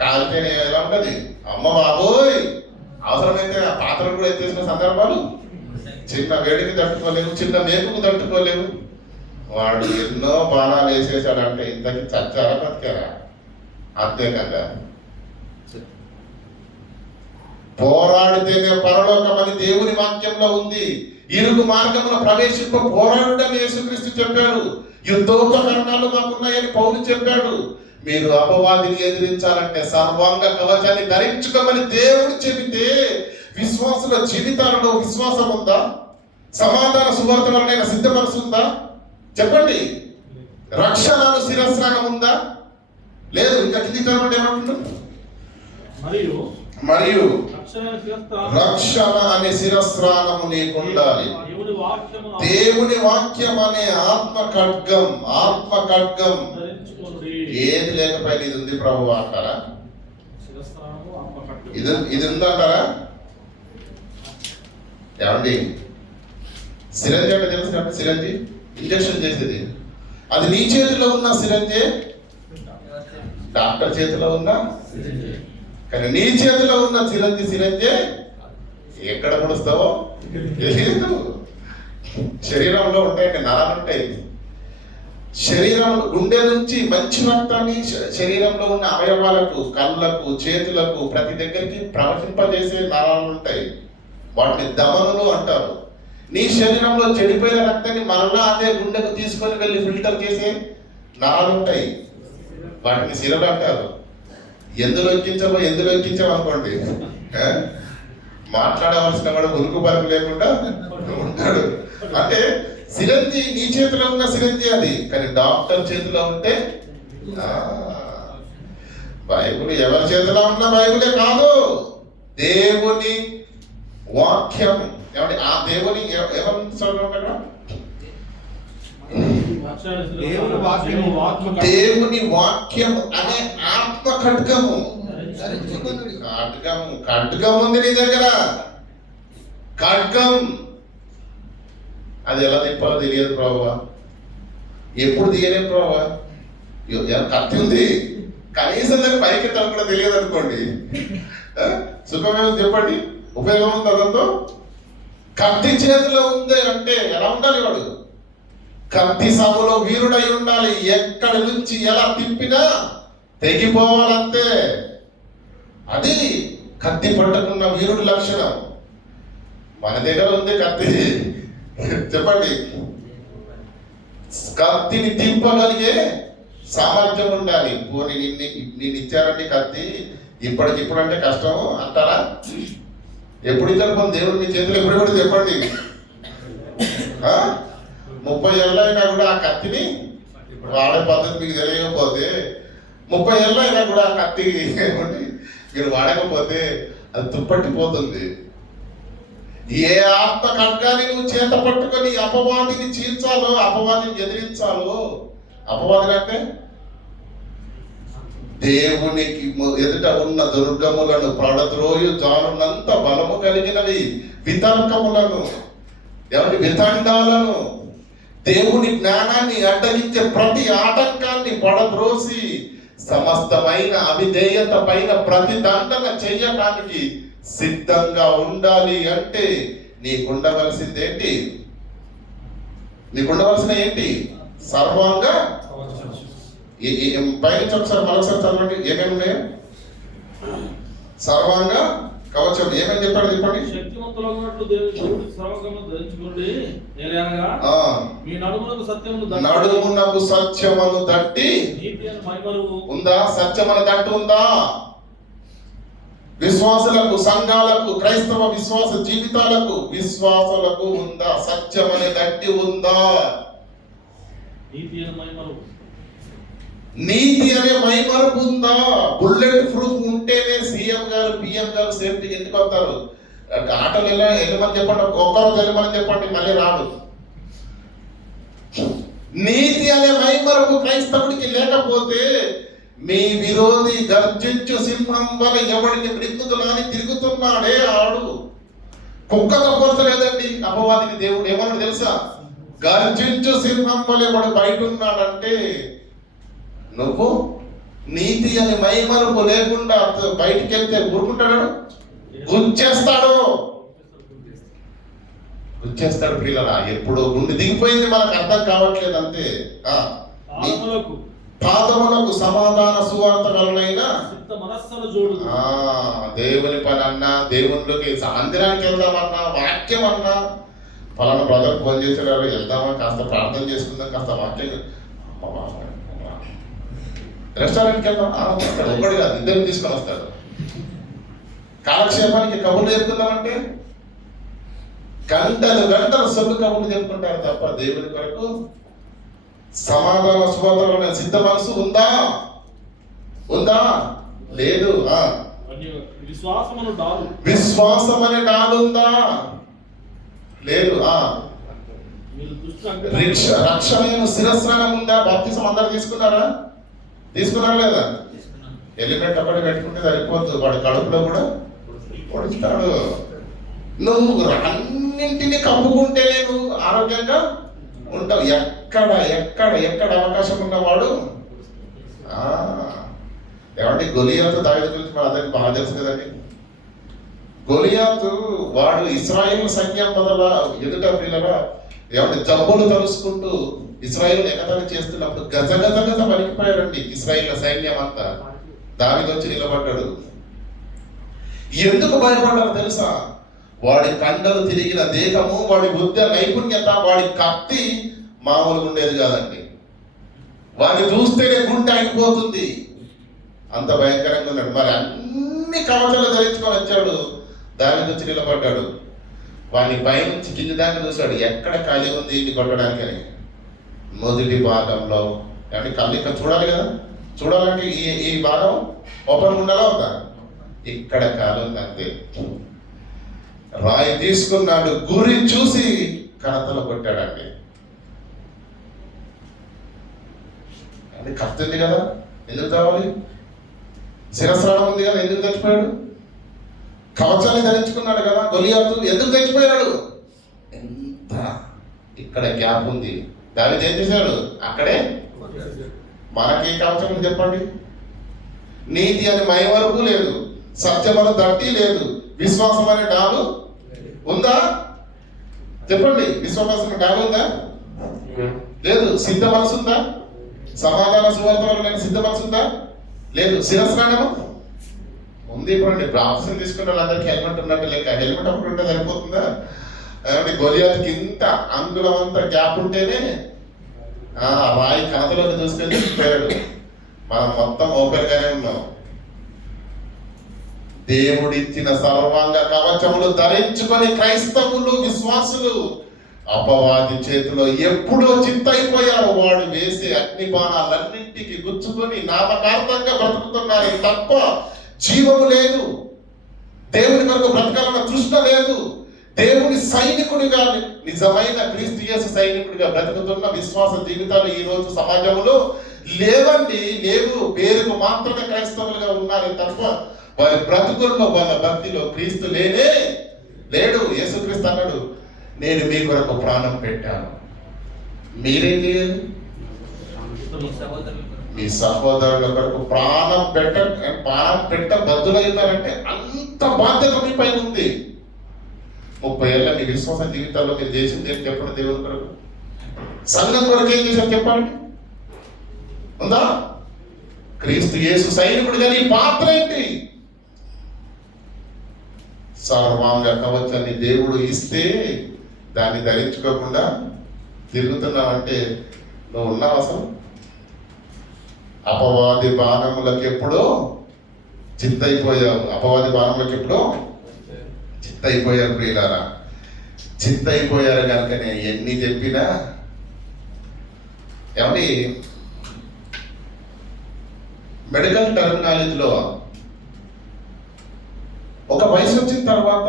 కాలితేనే ఎలా ఉంటుంది? అమ్మ బాబోయ్, అవసరమైతే ఆ పాత్రలు కూడా ఎత్తేసిన సందర్భాలు. చిన్న వేడికి తట్టుకోలేవు, చిన్న మేకుకు తట్టుకోలేవు. వాడు ఎన్నో బాణాలు వేసేసాడంటే ఇంతకి చచ్చారా బతికారా? అంతేకాక పోరాడితేనే పరలోకం అని దేవుని వాక్యంలో ఉంది. ఇరుగు మార్గంలో ప్రవేశింప పోరాడని యేసుక్రీస్తు చెప్పాడు. యుద్ధోపకరణాలు మాకున్నాయని పౌలు చెప్పాడు. మీరు అపవాదిని ఎదిరించాలంటే సర్వాంగ కవచాన్ని ధరించుకోమని దేవుడు చెబితే విశ్వాసుల జీవితాలలో విశ్వాసం ఉందా? సమాధాన సువార్త వలన సిద్ధపరుస్తుందా? చెప్పండి. రక్షణను శిరస్నానం ఉందా? లేదు. ఇంకా కింది చదవండి ఏమంటున్నారు? మరియు రక్షణ అనే శిరస్నానము నీకుండాలి. దేవుని వాక్యం అనే ఆత్మ ఖడ్గం ఏది లేకపోయినా ఇది ఉంది ప్రభు అంటారా? ఇది ఉందంటారా? ఏమండి, సిరంజి అంటే తెలుసు. సిరంజి ఇంజక్షన్ చేసేది అది నీ చేతిలో ఉన్న సిరంజే, డాక్టర్ చేతిలో ఉన్న. కానీ నీ చేతిలో ఉన్న సిరంజే ఎక్కడ పొడుస్తావో తెలియదు. శరీరంలో ఉంటాయండి, నరాలు ఉంటాయి. శరీరం గుండె నుంచి మంచి రక్తాన్ని శరీరంలో ఉన్న అవయవాలకు, కళ్ళకు, చేతులకు, ప్రతి దగ్గరికి ప్రవహింపజేసే నరాలు ఉంటాయి. వాటిని దమనులు అంటారు. నీ శరీరంలో చెడిపోయిన రక్తాన్ని మరలా అదే గుండెకు తీసుకొని వెళ్ళి ఫిల్టర్ చేసే నరాలు ఉంటాయి, వాటిని సిరలు అంటారు. ఎందులో ఎక్కించామనుకోండి, మాట్లాడవలసిన వాడు ఉరుకు పరుకు లేకుండా ఉంటాడు. అంటే సిరంజి నీ చేతిలో ఉన్న సిరంజి అది, కానీ డాక్టర్ చేతిలో ఉంటే బైబిల్ ఎవరి చేతిలో ఉన్న బైబిలే కాదు, దేవుని వాక్యం. ఏమంటే ఆ దేవుని దేవుని వాక్యం అనే ఆత్మ ఖడ్గము. ఖడ్గం ఉంది నీ దగ్గర, ఖడ్గం. అది ఎలా తిప్పాలో తెలియదు ప్రభువా, ఎప్పుడు తీయలేము ప్రభువా. కత్తి ఉంది, కనీసం దాన్ని పైకి తను కూడా తెలియదు అనుకోండి, సుఖమేమో చెప్పండి, ఉపయోగం ఉంది అదంతో. కత్తి చేతిలో ఉంది అంటే ఎలా ఉండాలి వాడు? కత్తి సభలో వీరుడై ఉండాలి. ఎక్కడి నుంచి ఎలా తిప్పినా తెగిపోవాలంతే. అది కత్తి పట్టుకున్న వీరుడి లక్షణం. మన దగ్గర ఉంది కత్తి, చెప్పండి. కత్తిని తిప్పగలిగే సామర్థ్యం ఉండాలి. పోనీ నిన్ను ఇచ్చారండి కత్తి, ఇప్పటికిప్పుడు అంటే కష్టం అంటారా? ఎప్పుడు ఇచ్చారు మన దేవుడు నీ చేతులు? ఎప్పుడు కూడా చెప్పండి. 30 ఏళ్ళు అయినా కూడా ఆ కత్తిని వాడే పద్ధతి మీకు తెలియకపోతే, 30 ఏళ్ళు అయినా కూడా ఆ కత్తి మీరు వాడకపోతే అది తుప్పట్టిపోతుంది. ఏ ఆత్మ ఖడ్గాన్ని నువ్వు చేత పట్టుకొని అపవాదిని చీల్చాలో, అపవాదిని ఎదిరించాలో. అపవాదిని అంటే దేవునికి ఎదుట ఉన్న దుర్గములను పడద్రోయు జాలున్నంత బలము కలిగినవి వితర్కములను, ఎవరి వితండాలను, దేవుని జ్ఞానాన్ని అడ్డగించే ప్రతి ఆటంకాన్ని పడద్రోసి సమస్తమైన అవిధేయత పైన ప్రతిదండన చెయ్యటానికి సిద్ధంగా ఉండాలి. అంటే నీకుండవలసిందేంటి? నీకుండవలసిన ఏంటి? సర్వాంగ పైనుంచి ఒకసారి మరొకసారి చదవండి. ఏమేమి ఉన్నాయో? సర్వాంగ కవచం. ఏమని చెప్పాడు చెప్పండి. నడుమునకు సత్యమును దట్టి ఉందా? సత్యమన దట్టు ఉందా? విశ్వాసులకు, సంఘాలకు, క్రైస్తవ విశ్వాస జీవితాలకు, విశ్వాసులకు ఉందా? సత్యమనే దట్టి ఉందా? నీతి అనే మైమరుపు ఉందా? బుల్లెట్ ప్రూఫ్ ఉంటేనే సీఎం గారు, పిఎం గారు సేఫ్టీకి ఎందుకు వస్తారు? ఆటోలు వెళ్ళమని చెప్పండి, ఒక్కరోజు వెళ్ళమని చెప్పండి, మళ్ళీ రాడు. నీతి అనే మైమరుపు క్రైస్తవుడికి లేకపోతే మీ విరోధి గర్జించు సింహం వల్ల ఎవడిని మృత్యులని తిరుగుతున్నాడే ఆడు. కుక్కతో పోల్చలేదండి అపవాదిని దేవుడు. ఏమన్నాడు తెలుసా? గర్జించు సింహం వల్ల ఎవడు బయట ఉన్నాడంటే, నువ్వు నీతి అని మైమరుపు లేకుండా బయటికి వెళ్తే ఊరుకుంటాడు, గుచ్చేస్తాడు. ప్రియులరా, ఎప్పుడు గుండె దిగిపోయింది మనకు అర్థం కావట్లేదు అంతే. పాదములకు సమాధాన సువార్త వలనైన దేవుని పని అన్నా, దేవునిలోకి మందిరానికి వెళ్దామన్నా, వాక్యం అన్నా, ఫలానా బ్రదర్ ఫోన్ చేశారు, వెళ్దామా, కాస్త ప్రార్థన చేసుకుందాం, కాస్త వాక్యం, రెస్టారెంట్కి వెళ్దాం, ఒక్కడు కాదు ఇద్దరు తీసుకొని వస్తాడు. కాలక్షేపానికి కబుర్లు చెప్పుకుందామంటే గంటలు సొల్లు కబుర్లు చెప్పుకుంటారు తప్ప దేవుని కొరకు సమాధాన సువార్తలో సిద్ధ మనసు ఉందా? లేదు. విశ్వాసం అనే డాలు ఉందా? లేదు. రక్షణ శిరస్నానం ఉందా? బాప్తిసం అందరూ తీసుకున్నారా లేదా? ఎలిమెంట్ అప్పటి పెట్టుకుంటే సరిపోతుంది, వాడి కడుపులో కూడా పొడుస్తాడు. నువ్వు అన్నింటినీ కప్పుకుంటేనే నువ్వు ఆరోగ్యంగా ఉంటావు. ఎక్కడ అవకాశం ఉన్నవాడు. ఏమంటే గొలియాతు దావీదు గురించి మన అందరికి బాగా తెలుసు కదండి. గొలియాతు వాడు ఇశ్రాయేలు సైన్యం మొదల ఎదుట పిల్లగా ఏమంటే జబ్బులు తలుసుకుంటూ ఇశ్రాయేలు ఎగతాళి చేస్తున్నప్పుడు గజ వణికిపోయారండి ఇశ్రాయేల్ సైన్యం అంతా. దావీదు వచ్చి నిలబడ్డాడు. ఎందుకు భయపడ్డారు తెలుసా? వాడి కండలు తిరిగిన దేహము, వాడి బుద్ధ నైపుణ్యత, వాడి కత్తి మామూలుగా ఉండేది కాదండి. వాడిని చూస్తేనే గుండె ఆగిపోతుంది, అంత భయంకరంగా ఉన్నాడు. మరి అన్ని కవచాలు ధరించుకొని వచ్చాడు. దావీదు వచ్చి నిలబడ్డాడు. వాడిని పైనుంచి కింది దాకా చూశాడు, ఎక్కడ ఖాళీ ఉంది ఇది కొట్టడానికి అని. మొదటి భాగంలో అంటే కళ్ళు ఇక్కడ చూడాలి కదా, చూడాలంటే ఈ భాగం ఓపెన్ ఉండాలా ఉందా? ఇక్కడ కాలు ఉంది అంతే. రాయి తీసుకున్నాడు, గురి చూసి కనతలో కొట్టాడండి. అది కత్తుంది కదా, ఎందుకు తావాలి? శిరస్రాణం ఉంది కదా, ఎందుకు చచ్చిపోయాడు? కవచాన్ని ధరించుకున్నాడు కదా గొలియాతు, ఎందుకు చచ్చిపోయాడు? ఎంత ఇక్కడ గ్యాప్ ఉంది. దావీదు ఏం చేశాడు? అక్కడే. మనకి కవచం ఉంది చెప్పండి? నీతి అని మైవరపు లేదు, సత్యం అని దట్టి లేదు, విశ్వాసం అనే డాలు ఉందా చెప్పండి? విశ్వాసం డాలు ఉందా? లేదు. సిద్ధ మనసు ఉందా? సమాధాన సువార్త వల్ల నేను సిద్ధ మనసు ఉందా? లేదు. శిరస్నానము ఉంది. ఇప్పుడు బాప్టిజం తీసుకున్న వాళ్ళందరికీ హెల్మెట్ ఉన్నట్టు లెక్క. హెల్మెట్ అప్పుడు ఉంటే సరిపోతుందా? గొలియాతుకి ఇంత అంగుళం అంతా గ్యాప్ ఉంటేనే రాయి కనతలోకి చూసుకొని పోయాడు. మనం మొత్తం ఓపెన్ గానే ఉన్నాం. దేవుడిచ్చిన సర్వాంగ కవచములు ధరించుకొని క్రైస్తవులు, విశ్వాసులు అపవాది చేతిలో ఎప్పుడో చిత్తైపోయారు. వాడు వేసే అగ్ని బాణాలన్నింటికి గుచ్చుకొని నామకార్థంగా బ్రతుకుతున్నారు తప్ప జీవము లేదు. దేవుని కొరకు బ్రతకాలన్న తృష్ణ లేదు. దేవుని సైనికుడిగా, నిజమైన క్రీస్తు యేసు సైనికుడిగా బ్రతుకుతున్న విశ్వాస జీవితాలు ఈ రోజు సమాజంలో లేవండి. లేవు. పేరుకు మాత్రమే క్రైస్తవులుగా ఉన్నారు తప్ప వారి బ్రతుకుల్లో, వాళ్ళ భక్తిలో క్రీస్తు లేనే లేడు. యేసుక్రీస్తు అన్నాడు, నేను మీ కొరకు ప్రాణం పెట్టాను, మీరేం చేయాలి? మీ సహోదరుల కొరకు ప్రాణం పెట్ట బద్దులై ఉన్నారంటే అంత బాధ్యత మీ పైన ఉంది. 30 ఏళ్ళ మీ విశ్వాస జీవితాల్లో మీరు చేసింది ఏం చెప్పండి? దేవుని కొరకు, సంఘం కొరకు ఏం చేశారు చెప్పండి? ఉందా? క్రీస్తు యేసు సైనికుడిగా నీ పాత్ర ఏంటి? సర్వాంగ కవచాన్ని దేవుడు ఇస్తే దాన్ని ధరించుకోకుండా తిరుగుతున్నావంటే నువ్వు ఉన్నావు అసలు? అపవాది బాణములకు ఎప్పుడో చిత్తైపోయావు. అపవాది బాణములకు ఎప్పుడో చిత్తైపోయారు ప్రియులారా. చిత్తైపోయారు కనుకనే ఎన్ని చెప్పినా ఏమండి, మెడికల్ టెర్మినాలజీలో ఒక వయసు వచ్చిన తర్వాత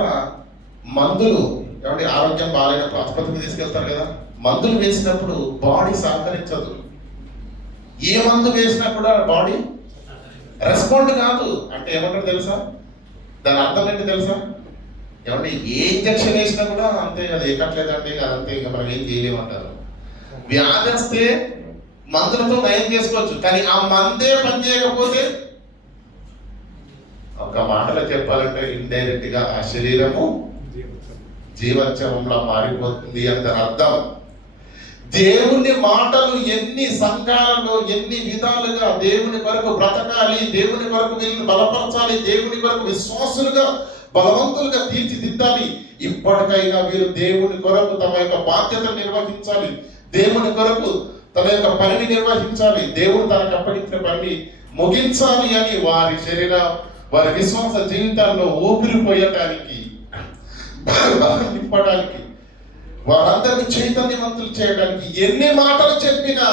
మందులు, ఏమంటే ఆరోగ్యం బాగాలేనప్పుడు ఆసుపత్రికి తీసుకెళ్తారు కదా, మందులు వేసినప్పుడు బాడీ సహకరించదు. ఏ మందు వేసినా కూడా బాడీ రెస్పాండ్ కాదు. అంటే ఏమంటారు తెలుసా? దాని అర్థం ఏంటి తెలుసా? ఏమంటే ఏ ఇంజక్షన్ వేసినా కూడా అంతే, అది ఎక్కట్లేదండి, అదంతే, ఇంకా మనం ఏం చేయలేమంటారు. వ్యాధి వస్తే మందులతో నయం చేసుకోవచ్చు, కానీ ఆ మందే పని చేయకపోతే, ఒక మాటలో చెప్పాలంటే ఇండైరెక్ట్ గా ఆ శరీరము జీవోత్సవంలా మారిపోతుంది అని దాని అర్థం. దేవుని మాటలు ఎన్ని సంఘాలలో ఎన్ని విధాలుగా దేవుని కొరకు బ్రతకాలి, దేవుని కొరకు వీళ్ళని బలపరచాలి, దేవుని కొరకు విశ్వాసులుగా బలవంతులుగా తీర్చిదిద్దాలి. ఇప్పటికైనా వీరు దేవుని కొరకు తమ యొక్క బాధ్యతను నిర్వహించాలి, దేవుని కొరకు తన యొక్క పనిని నిర్వహించాలి, దేవుడు తనకు అప్పగించిన పనిని ముగించాలి అని వారి విశ్వాస జీవితాల్లో ఊపిరి పోయటానికి, నింపడానికి, వారందరినీ చైతన్యవంతులు చేయడానికి ఎన్ని మాటలు చెప్పినా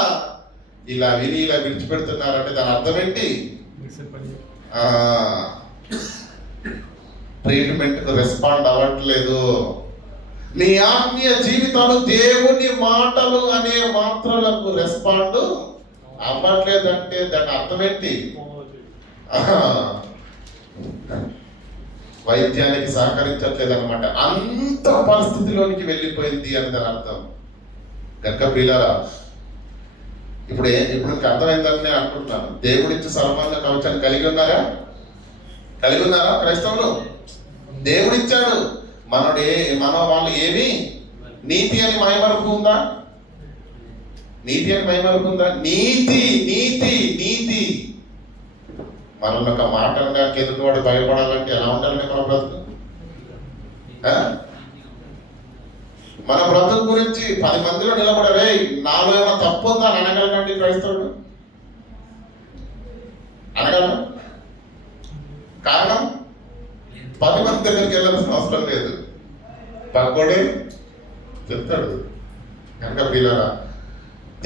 ఇలా విని ఇలా విడిచిపెడుతున్నారంటే దాని అర్థం ఏంటి? ట్రీట్మెంట్ కు రెస్పాండ్ అవ్వట్లేదు. మీ ఆత్మీయ జీవితాలు దేవుని మాటలు అనే మాత్రలకు రెస్పాండ్ అవ్వట్లేదంటే దాని అర్థం ఏంటి? వైద్యానికి సహకరించట్లేదు అనమాట. అంత పరిస్థితిలోనికి వెళ్ళిపోయింది అని దాని అర్థం. గనుక ప్రియులారా, ఇప్పుడు మీకు అర్థమైందని నేను అనుకుంటున్నాను. దేవుడిచ్చి సర్వాంగ కవచాన్ని కలిగి ఉన్నారా క్రైస్తవులు? దేవుడిచ్చాడు. మన వాళ్ళు ఏమి నీతి అని మైమరుపు ఉందా? నీతి అని మైమరుపు ఉందా? నీతి నీతి నీతి మనల్ని ఒక మాట ఎదుటివాడు భయపడాలంటే ఎలా ఉండాలని మన బ్రతుకు? ఆ? మన బ్రతుకు గురించి 10 మందిలో నిలబడరే నాలో ఏమైనా తప్పు ఉందా అని అనగలనండి క్రైస్తవుడు? అనగలరా? కారణం 10 మంది దగ్గరికి వెళ్ళాల్సిన అవసరం లేదు, పక్కోడే చెప్తాడు. కనుక పిల్లరా,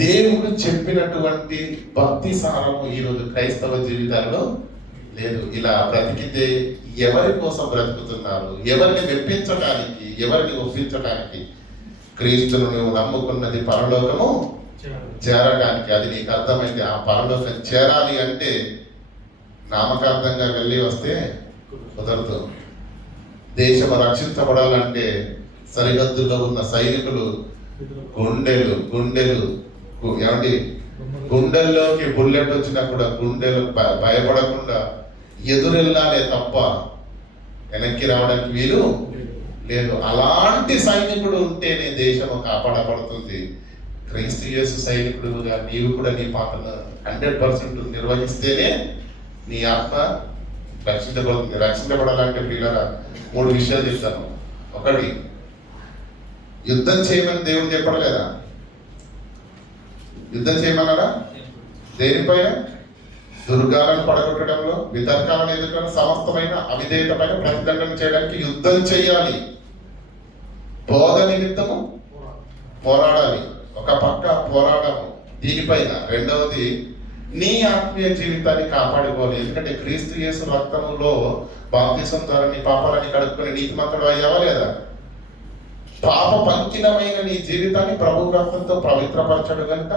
దేవుడు చెప్పినటువంటి భక్తి సారము ఈరోజు క్రైస్తవ జీవితాల్లో లేదు. ఇలా బ్రతికితే ఎవరి కోసం బ్రతుకుతున్నారు? ఎవరిని మెప్పించడానికి, ఎవరిని ఒప్పించడానికి? క్రీస్తును నువ్వు నమ్ముకున్నది పరలోకము చేరడానికి. అది నీకు అర్థమైతే ఆ పరలోకం చేరాలి అంటే నామకార్థంగా వెళ్ళి వస్తే కుదరదు. దేశం రక్షించబడాలంటే సరిహద్దుల్లో ఉన్న సైనికులు గుండెలు ఏమండి, గుండెల్లోకి బుల్లెట్ వచ్చినా కూడా గుండెలు భయపడకుండా ఎదురెళ్ళాలే తప్ప వెనక్కి రావడానికి వీలు లేదు. అలాంటి సైనికుడు ఉంటేనే దేశము కాపాడబడుతుంది. క్రీస్తు యేసు సైనికుడుగా నీవు కూడా నీ పాత్రను 100% నిర్వహిస్తేనే నీ ఆత్మ రక్షించబడుతుంది. రక్షించబడాలంటే పిల్లల 3 విషయాలు చెప్తాను. 1, యుద్ధం చేయమని దేవుడు చెప్పడలేదా? యుద్ధం చేయమన్నారా? దేనిపైన? దుర్గాలను పడగొట్టడంలో, వితర్కాలను ఎదుర్కొని సమస్తమైన అవిధేయతమైన ప్రతిదండన చేయడానికి యుద్ధం చేయాలి. బోధ నిమిత్తము పోరాడాలి. ఒక పక్క పోరాడము దీనిపైన. 2వది, నీ ఆత్మీయ జీవితాన్ని కాపాడుకోవాలి. ఎందుకంటే క్రీస్తు యేసు రక్తములో బాప్తిసం ద్వారా నీ పాపాలని కడుక్కుని నీతిమంతుడు అయ్యావా లేదా? పాప పంకిలమైన నీ జీవితాన్ని ప్రభు రక్తంతో పవిత్రపరచడు కనుక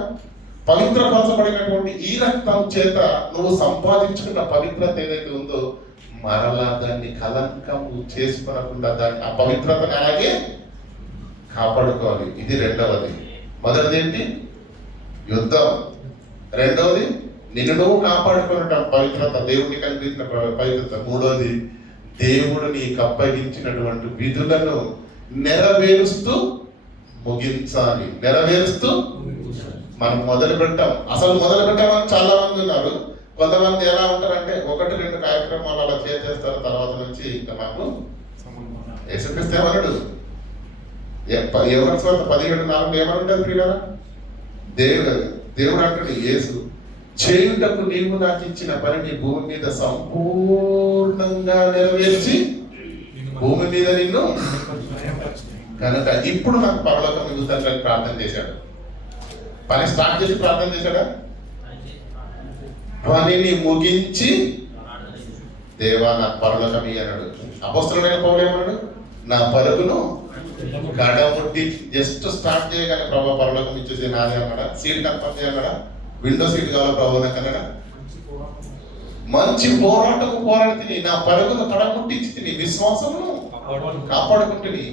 పవిత్రపరచబడినటువంటి ఈ రక్తం చేత నువ్వు సంపాదించుకున్న పవిత్రత ఏదైతే ఉందో మరలా దాన్ని కలంకము చేసుకునకుండా దాన్ని ఆ పవిత్రతను అలాగే కాపాడుకోవాలి. ఇది 2వది. మొదటిది ఏంటి? యుద్ధం. 2వది నిన్ను నువ్వు కాపాడుకునటం, పవిత్రత, దేవుడికి కనిపించిన పవిత్రత. 3వది దేవుడు నీకు అప్పగించినటువంటి విధులను నెరవేరుస్తూ ముగించాలి. నెరవేరుస్తూ మనం మొదలు పెట్టాం. అసలు మొదలు పెట్టామని చాలా మంది ఉన్నారు. కొంతమంది ఎలా ఉంటారంటే 1-2 కార్యక్రమాలు అలా చేస్తారు, తర్వాత నుంచి ఇంకా మాకు యేసుక్రీస్తు ఏమన్నాడు? యోహాను సువార్త 17:4 ఏమనుంటుంది ప్రియులారా? దేవుడు అంటాడు, యేసు చేయుటకు నీవు నాకు ఇచ్చిన పనిని భూమి మీద సంపూర్ణంగా నెరవేర్చి భూమి మీద నిన్ను కనుక ఇప్పుడు నాకు పరలోకం మిగులుతానని ప్రార్థన చేశాడు. పని స్టార్ట్ చేసి ప్రార్థన చేశాడా? పనిని ముగించి దేవా నాకు పరలోకం ఇయ్యన్నాడు. అపొస్తలుడైన పౌలు ఏమన్నాడు? నా పరుగును గడముట్టి జస్ట్ స్టార్ట్ చేయగానే ప్రభు పరలోకం ఇచ్చేసి నాదే అన్నాడా? సీట్ కన్ఫర్మ్ చేయన్నాడా? విండో సీట్ కావాలా ప్రభు నాకు అన్నాడా? మంచి పోరాటము పోరాడుతుంది, నా పరుగును కడముట్టించి తిని విశ్వాసమును కాపాడుకుంటుంది.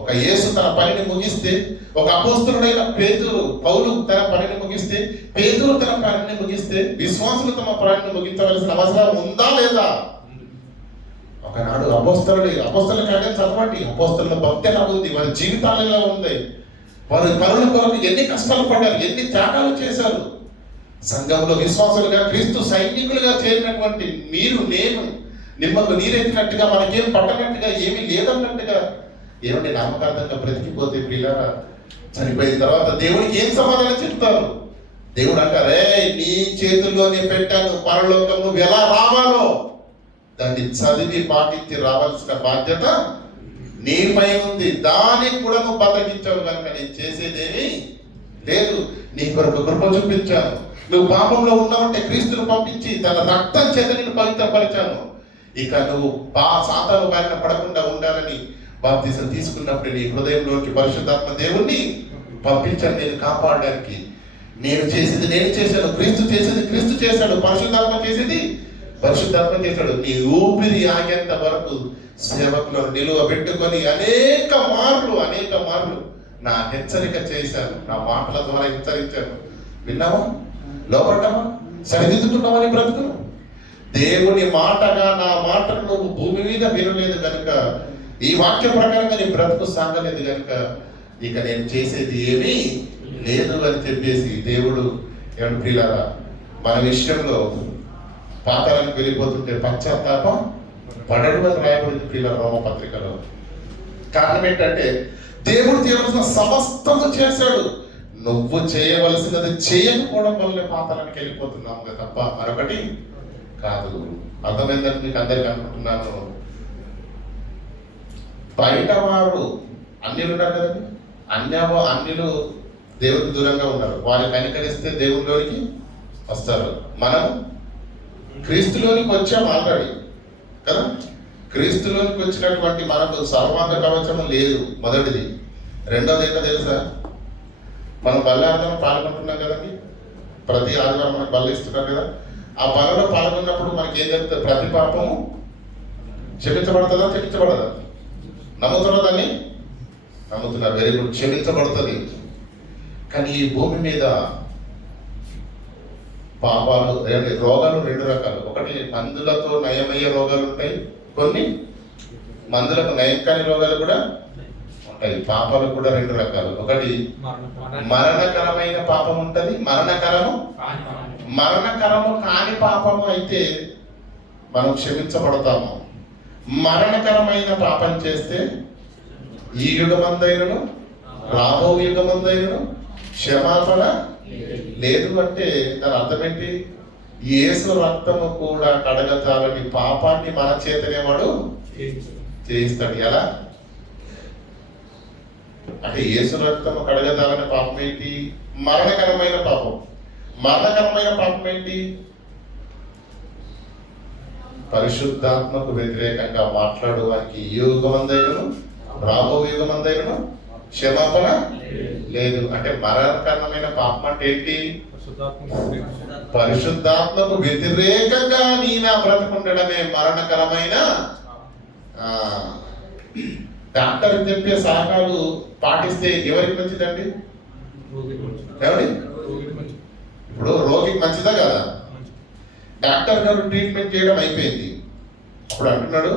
ఒక యేసు తన పనిని ముగిస్తే, ఒక అపోస్తలుడైన పౌలు తన పనిని ముగిస్తే, పేతురు తన పనిని ముగిస్తే, విశ్వాసులు తమ పనిని ముగించవలసిన అవసరం ఉందా లేదా? ఒకనాడు అపోస్తల కార్యం చదవండి. అపోస్తలుల భక్తి ఎలా ఉంది, వారి జీవితాలు ఎలా ఉంది, వారి పనుల కొరకు ఎన్ని కష్టాలు పడ్డారు, ఎన్ని త్యాగాలు చేశారు. సంఘంలో విశ్వాసులుగా క్రీస్తు సైనికులుగా చేరినటువంటి మీరు నేను నిమ్మకు నీరెత్తినట్టుగా మనకేం పట్టనట్టుగా ఏమీ లేదన్నట్టుగా ఏమంటే నామకార్థంగా బ్రతికిపోతే పిల్లరా చనిపోయిన తర్వాత దేవుడికి ఏం సమాధానం చెప్తారు? దేవుడు అంటారే, నీ చేతుల్లోనే పెట్టాను పరలోకం, నువ్వు ఎలా రావాలో దాన్ని చదివి పాటించి రావాల్సిన బాధ్యత నీపై ఉంది. దానికి కూడా నువ్వు బతకించావు కనుక నేను చేసేదేమీ లేదు. నీ కొరకు కృప చూపించాను. నువ్వు పాపంలో ఉన్నావంటే క్రీస్తును పంపించి తన రక్తం చేత నిన్ను పవిత్రపరిచాను. ఇక నువ్వు సాతాను బారిన పడకుండా ఉండాలని బాప్తిసం తీసుకున్నప్పుడు నీ హృదయంలోకి పరిశుద్ధాత్మ దేవుణ్ణి పంపించాను నేను కాపాడడానికి. నేను చేసేది నేను చేశాను, క్రీస్తు చేసేది క్రీస్తు చేశాడు, పరిశుద్ధాత్మ చేసేది పరిశుద్ధాత్మ చేశాడు. నీ ఊపిరి ఆగేంత వరకు సేవకులను నిలువబెట్టుకొని అనేక మార్లు నా హెచ్చరిక చేశాను, నా మాటల ద్వారా హెచ్చరించాను. విన్నావా? లోపడ్డావా? సరిదిద్దుకున్నావని బ్రతుకును. దేవుని మాటగా నా మాటను నువ్వు భూమి మీద వినలేదు కనుక, ఈ వాక్య ప్రకారంగా నీ బ్రతుకు సాగలేదు కనుక ఇక నేను చేసేది ఏమీ లేదు అని చెప్పేసి దేవుడు ఏమన్నా ప్రియులారా మన విషయంలో పాతాళానికి వెళ్ళిపోతుంటే పశ్చాత్తాపం పడడు అని రాయబడింది ప్రియుల రోమ పత్రికలో. కారణం ఏంటంటే దేవుడు చేయవలసిన సమస్తము చేశాడు, నువ్వు చేయవలసినది చేయకపోవడం వల్లే పాతాళానికి వెళ్ళిపోతున్నాము తప్ప మరొకటి కాదు. అర్థమైందని మీకు అందరికీ అనుకుంటున్నాను. బయట వారు అన్యులు ఉన్నారు కదండి, అన్యులు దేవుడికి దూరంగా ఉన్నారు, వారిని కనికరిస్తే దేవుడిలోనికి వస్తారు. మనం క్రీస్తులోనికి వచ్చాము ఆల్రెడీ కదా. క్రీస్తులోనికి వచ్చినటువంటి మనకు సర్వాంగ కవచము లేదు, మొదటిది. రెండోది ఏంటో తెలుసా, మనం బల్లార్థం పాల్గొంటున్నాం కదండి, ప్రతి ఆదివారం మనకు బల్ల ఇస్తున్నారు కదా. ఆ బలలో పాల్గొన్నప్పుడు మనకి ఏం చెప్తుంది, ప్రతి పాపము క్షమించబడుతుందా క్షమించబడదా? నమ్ముతున్నారు దాన్ని? నమ్ముతున్నారు, వెరీ గుడ్, క్షమించబడుతుంది. కానీ ఈ భూమి మీద పాపాలు రోగాలు రెండు రకాలు. ఒకటి మందులతో నయమయ్యే రోగాలు ఉంటాయి, కొన్ని మందులకు నయం కాని రోగాలు కూడా ఉంటాయి. పాపాలు కూడా రెండు రకాలు. ఒకటి మరణకరమైన పాపం ఉంటది, మరణకరము కాని పాపము అయితే మనం క్షమించబడతాము. మరణకరమైన పాపం చేస్తే ఈ యుగమందైనను రాబో యుగమందైనను క్షమాపణ లేదు. అంటే దాని అర్థం ఏంటి, యేసు రక్తము కూడా కడగజాలని పాపాన్ని మన చేతనే వాడు చేయిస్తాడు. ఎలా అంటే యేసు రక్తము కడగజాలని పాపం ఏంటి? మరణకరమైన పాపం. మరణకరమైన పాపం ఏంటి? పరిశుద్ధాత్మకు వ్యతిరేకంగా మాట్లాడు వారికి ఈ యుగమందైనను రాబో యుగమందైనను క్షమాపణ లేదు. అంటే మరణకరమైన పాపం అంటే ఏంటి? పరిశుద్ధాత్మకు వ్యతిరేకంగా నీ నా బ్రతుకుండడమే మరణకరమైన. డాక్టర్ చెప్పే సలహాలు పాటిస్తే ఎవరికి మంచిదండి? ఎవరి? ఇప్పుడు రోగికి మంచిదా కదా? డాక్టర్ గారు ట్రీట్మెంట్ చేయడం అయిపోయింది, అప్పుడు అంటున్నాడు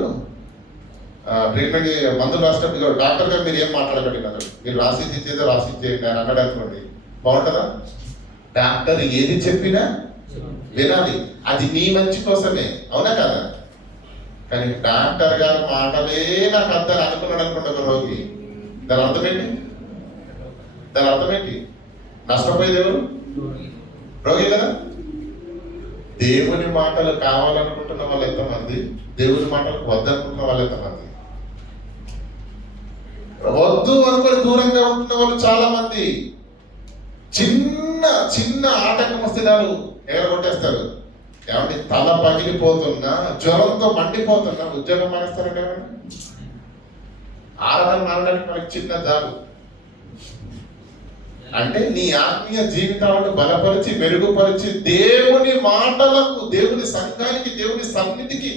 ట్రీట్మెంట్ మందులు రాసినప్పుడు డాక్టర్ గారు మీరు ఏం మాట్లాడబట్టినారు, మీరు రాసిచ్చి ఇచ్చేదో రాసి ఇచ్చేయండి అని అన్నాడు అనుకోండి, బాగుంటుందా? డాక్టర్ ఏది చెప్పినా వినాలి, అది నీ మంచి కోసమే, అవునా కదా? కానీ డాక్టర్ గారు మాటలే నాకు అర్థం అనుకున్నాడు అనుకోండి ఒక రోగి, దాని అర్థం ఏంటి? దాని అర్థం ఏంటి? నష్టపోయేది ఎవరు? రోగి కదా. దేవుని మాటలు కావాలనుకుంటున్న వాళ్ళు ఎంతమంది, దేవుని మాటలకు వద్దనుకుంటున్న వాళ్ళు ఎంతమంది? వద్దు అనుకుని దూరంగా ఉంటున్న వాళ్ళు చాలా మంది. చిన్న చిన్న ఆటంకం వస్తే దాన్ని ఎగరగొట్టేస్తారు. ఏమంటే తల పగిలిపోతున్నా, జ్వరంతో మండిపోతున్నా ఉద్యోగం మానేస్తారంటే ఆరాధన మారడానికి మనకి చిన్న దారు. అంటే నీ ఆత్మీయ జీవితాలను బలపరిచి మెరుగుపరిచి దేవుని మాటలకు, దేవుని సంఘానికి, దేవుని సన్నిధికి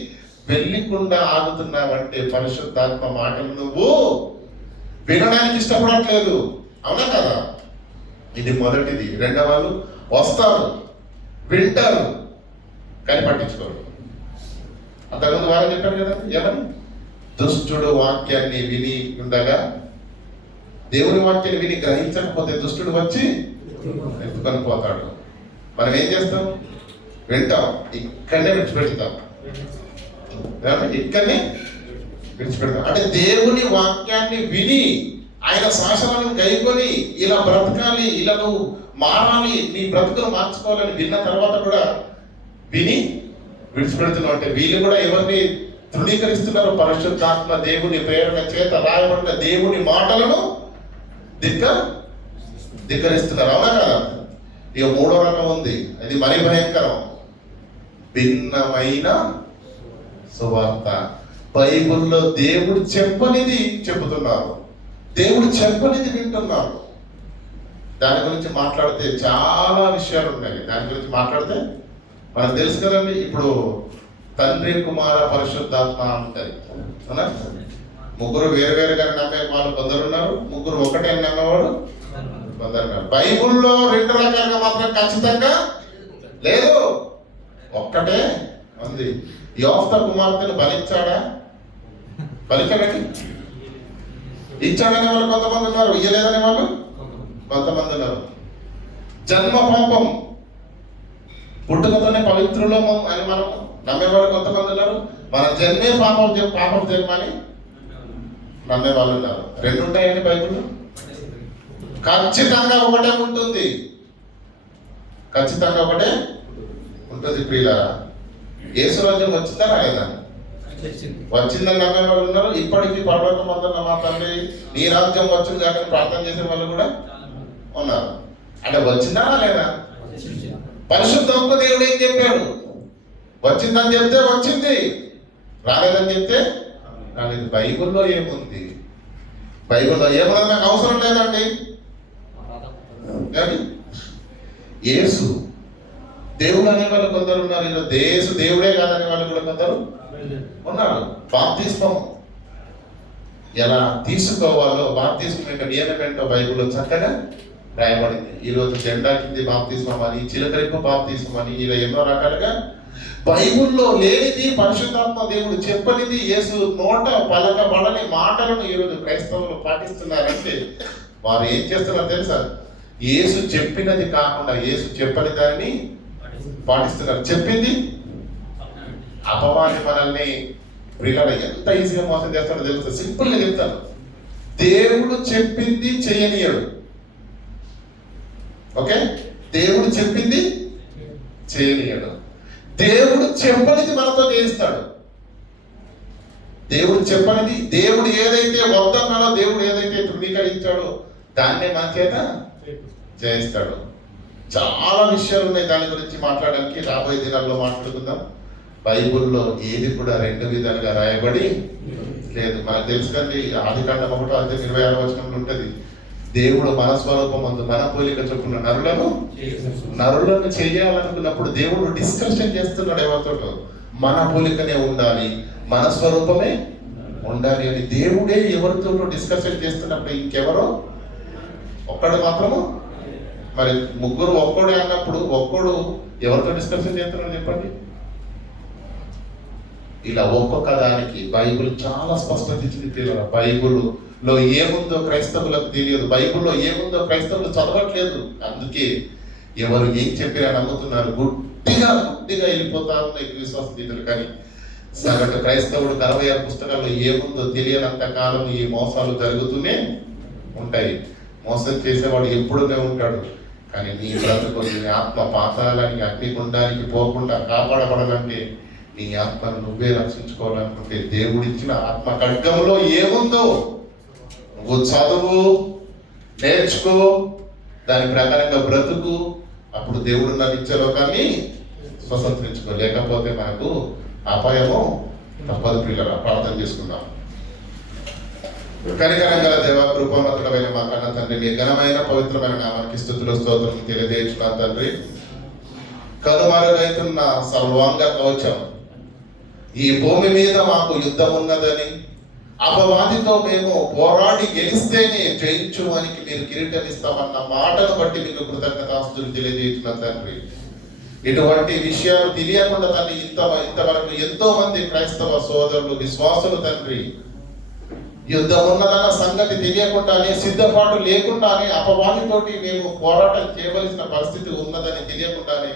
వెళ్ళకుండా ఆగుతున్నావంటే పరిశుద్ధాత్మ మాటలు నువ్వు వినడానికి ఇష్టపడట్లేదు, అవునా కదా? ఇది మొదటిది. రెండవ వాళ్ళు వస్తారు, వింటారు, కానీ పట్టించుకోరు. అంతకుముందు వారు చెప్పారు కదా, ఏమని? దుష్టుడు వాక్యాన్ని విని ఉండగా, దేవుని వాక్యాన్ని విని గ్రహించకపోతే దుష్టుడు వచ్చి ఎత్తుకొని పోతాడు. మనం ఏం చేస్తాం? వింటాం, ఇక్కడనే విడిచిపెడతాం, ఇక్కడనే విడిచిపెడతాం. అంటే దేవుని వాక్యాన్ని విని ఆయన శాసనాలను గైకొని ఇలా బ్రతకాలి, ఇలా నువ్వు మారాలి, నీ బ్రతుకును మార్చుకోవాలని విన్న తర్వాత కూడా విని విడిచిపెడుతున్నావు. అంటే వీళ్ళు కూడా ఎవరిని తృణీకరిస్తున్నారు? పరిశుద్ధాత్మ దేవుని ప్రేరణ చేత రాయబడిన దేవుని మాటలను ధిక్కరిస్తున్నారు, అవునా కదా? ఇక మూడో రకం ఉంది, అది మరీ భయంకరం. భిన్నమైన సువార్త. బైబిల్లో దేవుడు చెప్పనిది చెబుతున్నారు, దేవుడు చెప్పనిది వింటున్నారు. దాని గురించి మాట్లాడితే చాలా విషయాలు ఉన్నాయి. దాని గురించి మాట్లాడితే మనకు తెలుసు కదండి. ఇప్పుడు తండ్రి, కుమార, పరిశుద్ధాత్మ ఉంటాయి, అవునా? ముగ్గురు వేరువేరుగా నమ్మే వాళ్ళు కొందరు ఉన్నారు, ముగ్గురు ఒకటే నమ్మేవాడు కొందరు ఉన్నారు. బైబిల్లో రెండు రకాలుగా మాత్రం ఖచ్చితంగా లేదు, ఒక్కటే ఉంది. యోఫ్తా కుమార్తెను బలిచ్చాడా? బలిచాడండి. ఇచ్చాడనే వాళ్ళు కొంతమంది ఉన్నారు, ఇయ్యలేదనే వాళ్ళు కొంతమంది ఉన్నారు. జన్మ పాపం, పుట్టుకతోనే పవిత్రులము అని మనం నమ్మేవాళ్ళు కొంతమంది ఉన్నారు. మన జన్మే పాపం జన్మ అని నమ్మే వాళ్ళు ఉన్నారు. రెండు ఉంటాయండి బైబిల్లో? ఖచ్చితంగా ఒకటే ఉంటుంది. ఖచ్చితంగా ఒకటే ఉంటుంది. ప్రియులారా, యేసు రాజ్యం వచ్చిందా రాలేదా? వచ్చిందని నమ్మే వాళ్ళు ఉన్నారు. ఇప్పటికీ పరలోకం అందరిన మా తండ్రి నీ రాజ్యం వచ్చింది కాక ప్రార్థన చేసే వాళ్ళు కూడా ఉన్నారు. అంటే వచ్చిందా లేదా? పరిశుద్ధాత్మ దేవుడు ఏం చెప్పాడు? వచ్చిందని చెప్తే వచ్చింది, రాలేదని చెప్తే రాలేదు. బైబిల్లో ఏముంది? బైబిల్లో ఏమున్నది నాకు అవసరం లేదండి. కానీ యేసు దేవుడు అనే వాళ్ళు కొందరు ఉన్నారు. ఈరోజు యేసు దేవుడే కాదనే వాళ్ళు కూడా కొందరు ఉన్నారు. బాప్తిస్మం ఎలా తీసుకోవాలో, బాప్తిస్మం యొక్క నియమం ఏంటో బైబిల్లో చక్కగా రాయబడింది. ఈరోజు జెండా కింది బాప్తిస్మం అని, చిలకరింపు బాప్తిస్మం అని, ఇలా ఎన్నో రకాలుగా బైబిల్లో లేనిది, పరిశుద్ధాత్మ దేవుడు చెప్పనిది, యేసు నోట పలకబడని మాటలను ఈరోజు క్రైస్తవులు పాటిస్తున్నారంటే వారు ఏం చేస్తున్నారు తెలుసా? యేసు చెప్పినది కాకుండా యేసు చెప్పని దానిని పాటిస్తున్నారు. చెప్పింది అపవాది మనల్ని ప్రియులారా ఎంత ఈజీగా మోసం చేస్తాడో తెలుసా? సింపుల్ గా చెప్తాను. దేవుడు చెప్పింది చేయనీయడు. ఓకే, దేవుడు చెప్పింది చేయనీయడు. దేవుడు చెప్పనిది మనతో చేయిస్తాడు. దేవుడు చెప్పనిది, దేవుడు ఏదైతే వద్దన్నాడో, దేవుడు ఏదైతే ధృవీకరించాడో దాన్నే మన చేత చేయిస్తాడు. చాలా విషయాలు ఉన్నాయి దాని గురించి మాట్లాడడానికి, రాబోయే దినాల్లో మాట్లాడుకుందాం. బైబిల్లో ఏది కూడా రెండు విధాలుగా రాయబడి లేదు. మనకు తెలుసు కండి, ఆదికాండం 1:26 ఉంటుంది. దేవుడు మన స్వరూపమందు మన పోలిక చొప్పున నరులను చేయాలనుకున్నప్పుడు దేవుడు డిస్కషన్ చేస్తున్నాడు ఎవరితో? మన పోలికనే ఉండాలి, మన స్వరూపమే ఉండాలి అని దేవుడే ఎవరితో డిస్కషన్ చేస్తున్నప్పుడు ఇంకెవరో ఒక్కడు మాత్రము. మరి ముగ్గురు ఒక్కడే అన్నప్పుడు ఒక్కడు ఎవరితో డిస్కషన్ చేస్తున్నాడు చెప్పండి? ఇలా ఒక్కొక్క దానికి బైబిల్ చాలా స్పష్టత ఇచ్చింది. పిల్లల బైబిల్లో ఏముందో క్రైస్తవులకు తెలియదు. బైబిల్లో ఏముందో క్రైస్తవులు చదవట్లేదు. అందుకే ఎవరు ఏం చెప్పినా నమ్ముతున్నారు. గుడ్డిగా వెళ్ళిపోతా ఉన్నాయి విశ్వాస దీతులు. కానీ సగటు క్రైస్తవుడు 66 పుస్తకాల్లో ఏముందో తెలియనంత కాలం ఈ మోసాలు జరుగుతూనే ఉంటాయి. మోసం చేసేవాడు ఎప్పుడునే ఉంటాడు. కానీ నీ బ్రతుకు, నీ ఆత్మ పాతాళానికి, అగ్నిగుండానికి పోకుండా కాపాడబడాలంటే, నీ ఆత్మను నువ్వే రక్షించుకోవాలనుకుంటే దేవుడిచ్చిన ఆత్మ ఖడ్గంలో ఏముందో నువ్వు చదువు, నేర్చుకో, దాని ప్రకారంగా బ్రతుకు. అప్పుడు దేవుడు నన్ను ఇచ్చే లోకాన్ని స్వతంత్రించుకో. లేకపోతే మనకు అపాయము తప్పదు. పిల్లల ప్రార్థన చేసుకుందాం. కనికరం గల దేవ, కృపామతుడమైన మా కన్న తండ్రి, నీ ఘనమైన పవిత్రమైన నామానికి స్తుతులు స్తోత్రం తెలియజేస్తున్నా తండ్రి. కనుమరుగైతున్న సర్వాంగ కవచం, ఈ భూమి మీద మాకు యుద్ధం ఉన్నదని, అపవాదితో మేము పోరాడి గెలిస్తేనే జయించు అని మీరు కిరీటం ఇస్తామన్న మాటను బట్టి మీకు కృతజ్ఞతాస్తుతులు తెలియజేస్తున్నా తండ్రి. ఇటువంటి విషయాలు తెలియకుండా తండ్రి ఇంతవరకు ఎంతో మంది క్రైస్తవ సోదరులు, విశ్వాసులు తండ్రి యుద్ధం ఉన్నదన్న సంగతి తెలియకుండానే, సిద్ధపాటు లేకుండానే అపవాదితోటి మేము పోరాటం చేయవలసిన పరిస్థితి ఉన్నదని తెలియకుండానే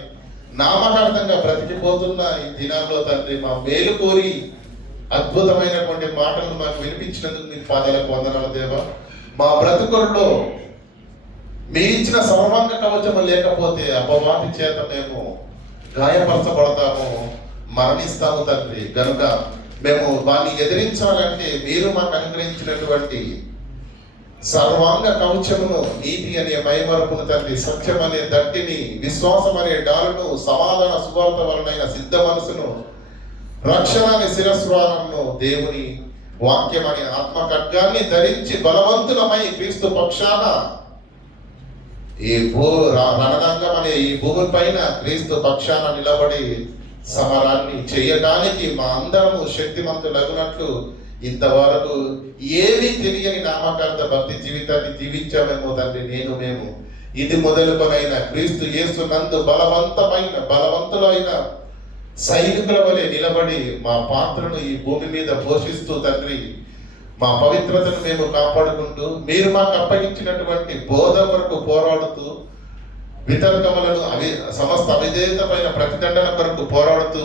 నామకార్థంగా బ్రతికిపోతున్న ఈ దినాల్లో తండ్రి మా మేలు కోరి అద్భుతమైనటువంటి మాటలను మాకు వినిపించినందుకు మీకు పాదాలకు వందనాలు దేవా. మా బ్రతుకుల్లో మీరిచ్చిన సర్వాంగ కవచము లేకపోతే అపవాది చేత మేము గాయపరచబడతాము, మరణిస్తాము తండ్రి. కనుక మేము వారిని ఎదిరించాలంటే మీరు మాకు అనుగ్రహించినటువంటి సర్వాంగ కవచమును, నీతి అనే మైమరపును తండ్రి, సత్యం అనే దట్టిని, విశ్వాసం అనే డాలును, సమాధాన సువార్త వలనైన సిద్ధ మనసును, రక్షణ అనే శిరస్వాలను, దేవుని వాక్యం అనే ఆత్మ ఖడ్గాన్ని ధరించి బలవంతులమై క్రీస్తు పక్షాన ఈ రణరంగం అనే ఈ భూమి పైన క్రీస్తు పక్షాన నిలబడి సమరాన్ని చేయడానికి మా అందరము శక్తిమంతులగునట్లు ఇంతవరకు ఏమీ తెలియని నామకార్థ భక్తి జీవితాన్ని జీవించామేమో తండ్రి. మేము ఇది మొదలుకొనైనా క్రీస్తు యేసు నందు బలవంతులైన సైనికుల వలె నిలబడి మా పాత్రను ఈ భూమి మీద పోషిస్తూ తండ్రి, మా పవిత్రతను మేము కాపాడుకుంటూ, మీరు మాకు అప్పగించినటువంటి బోధ కొరకు పోరాడుతూ, వితర్కములను సమస్త అవిధేయత పైన ప్రతిదండన కొరకు పోరాడుతూ,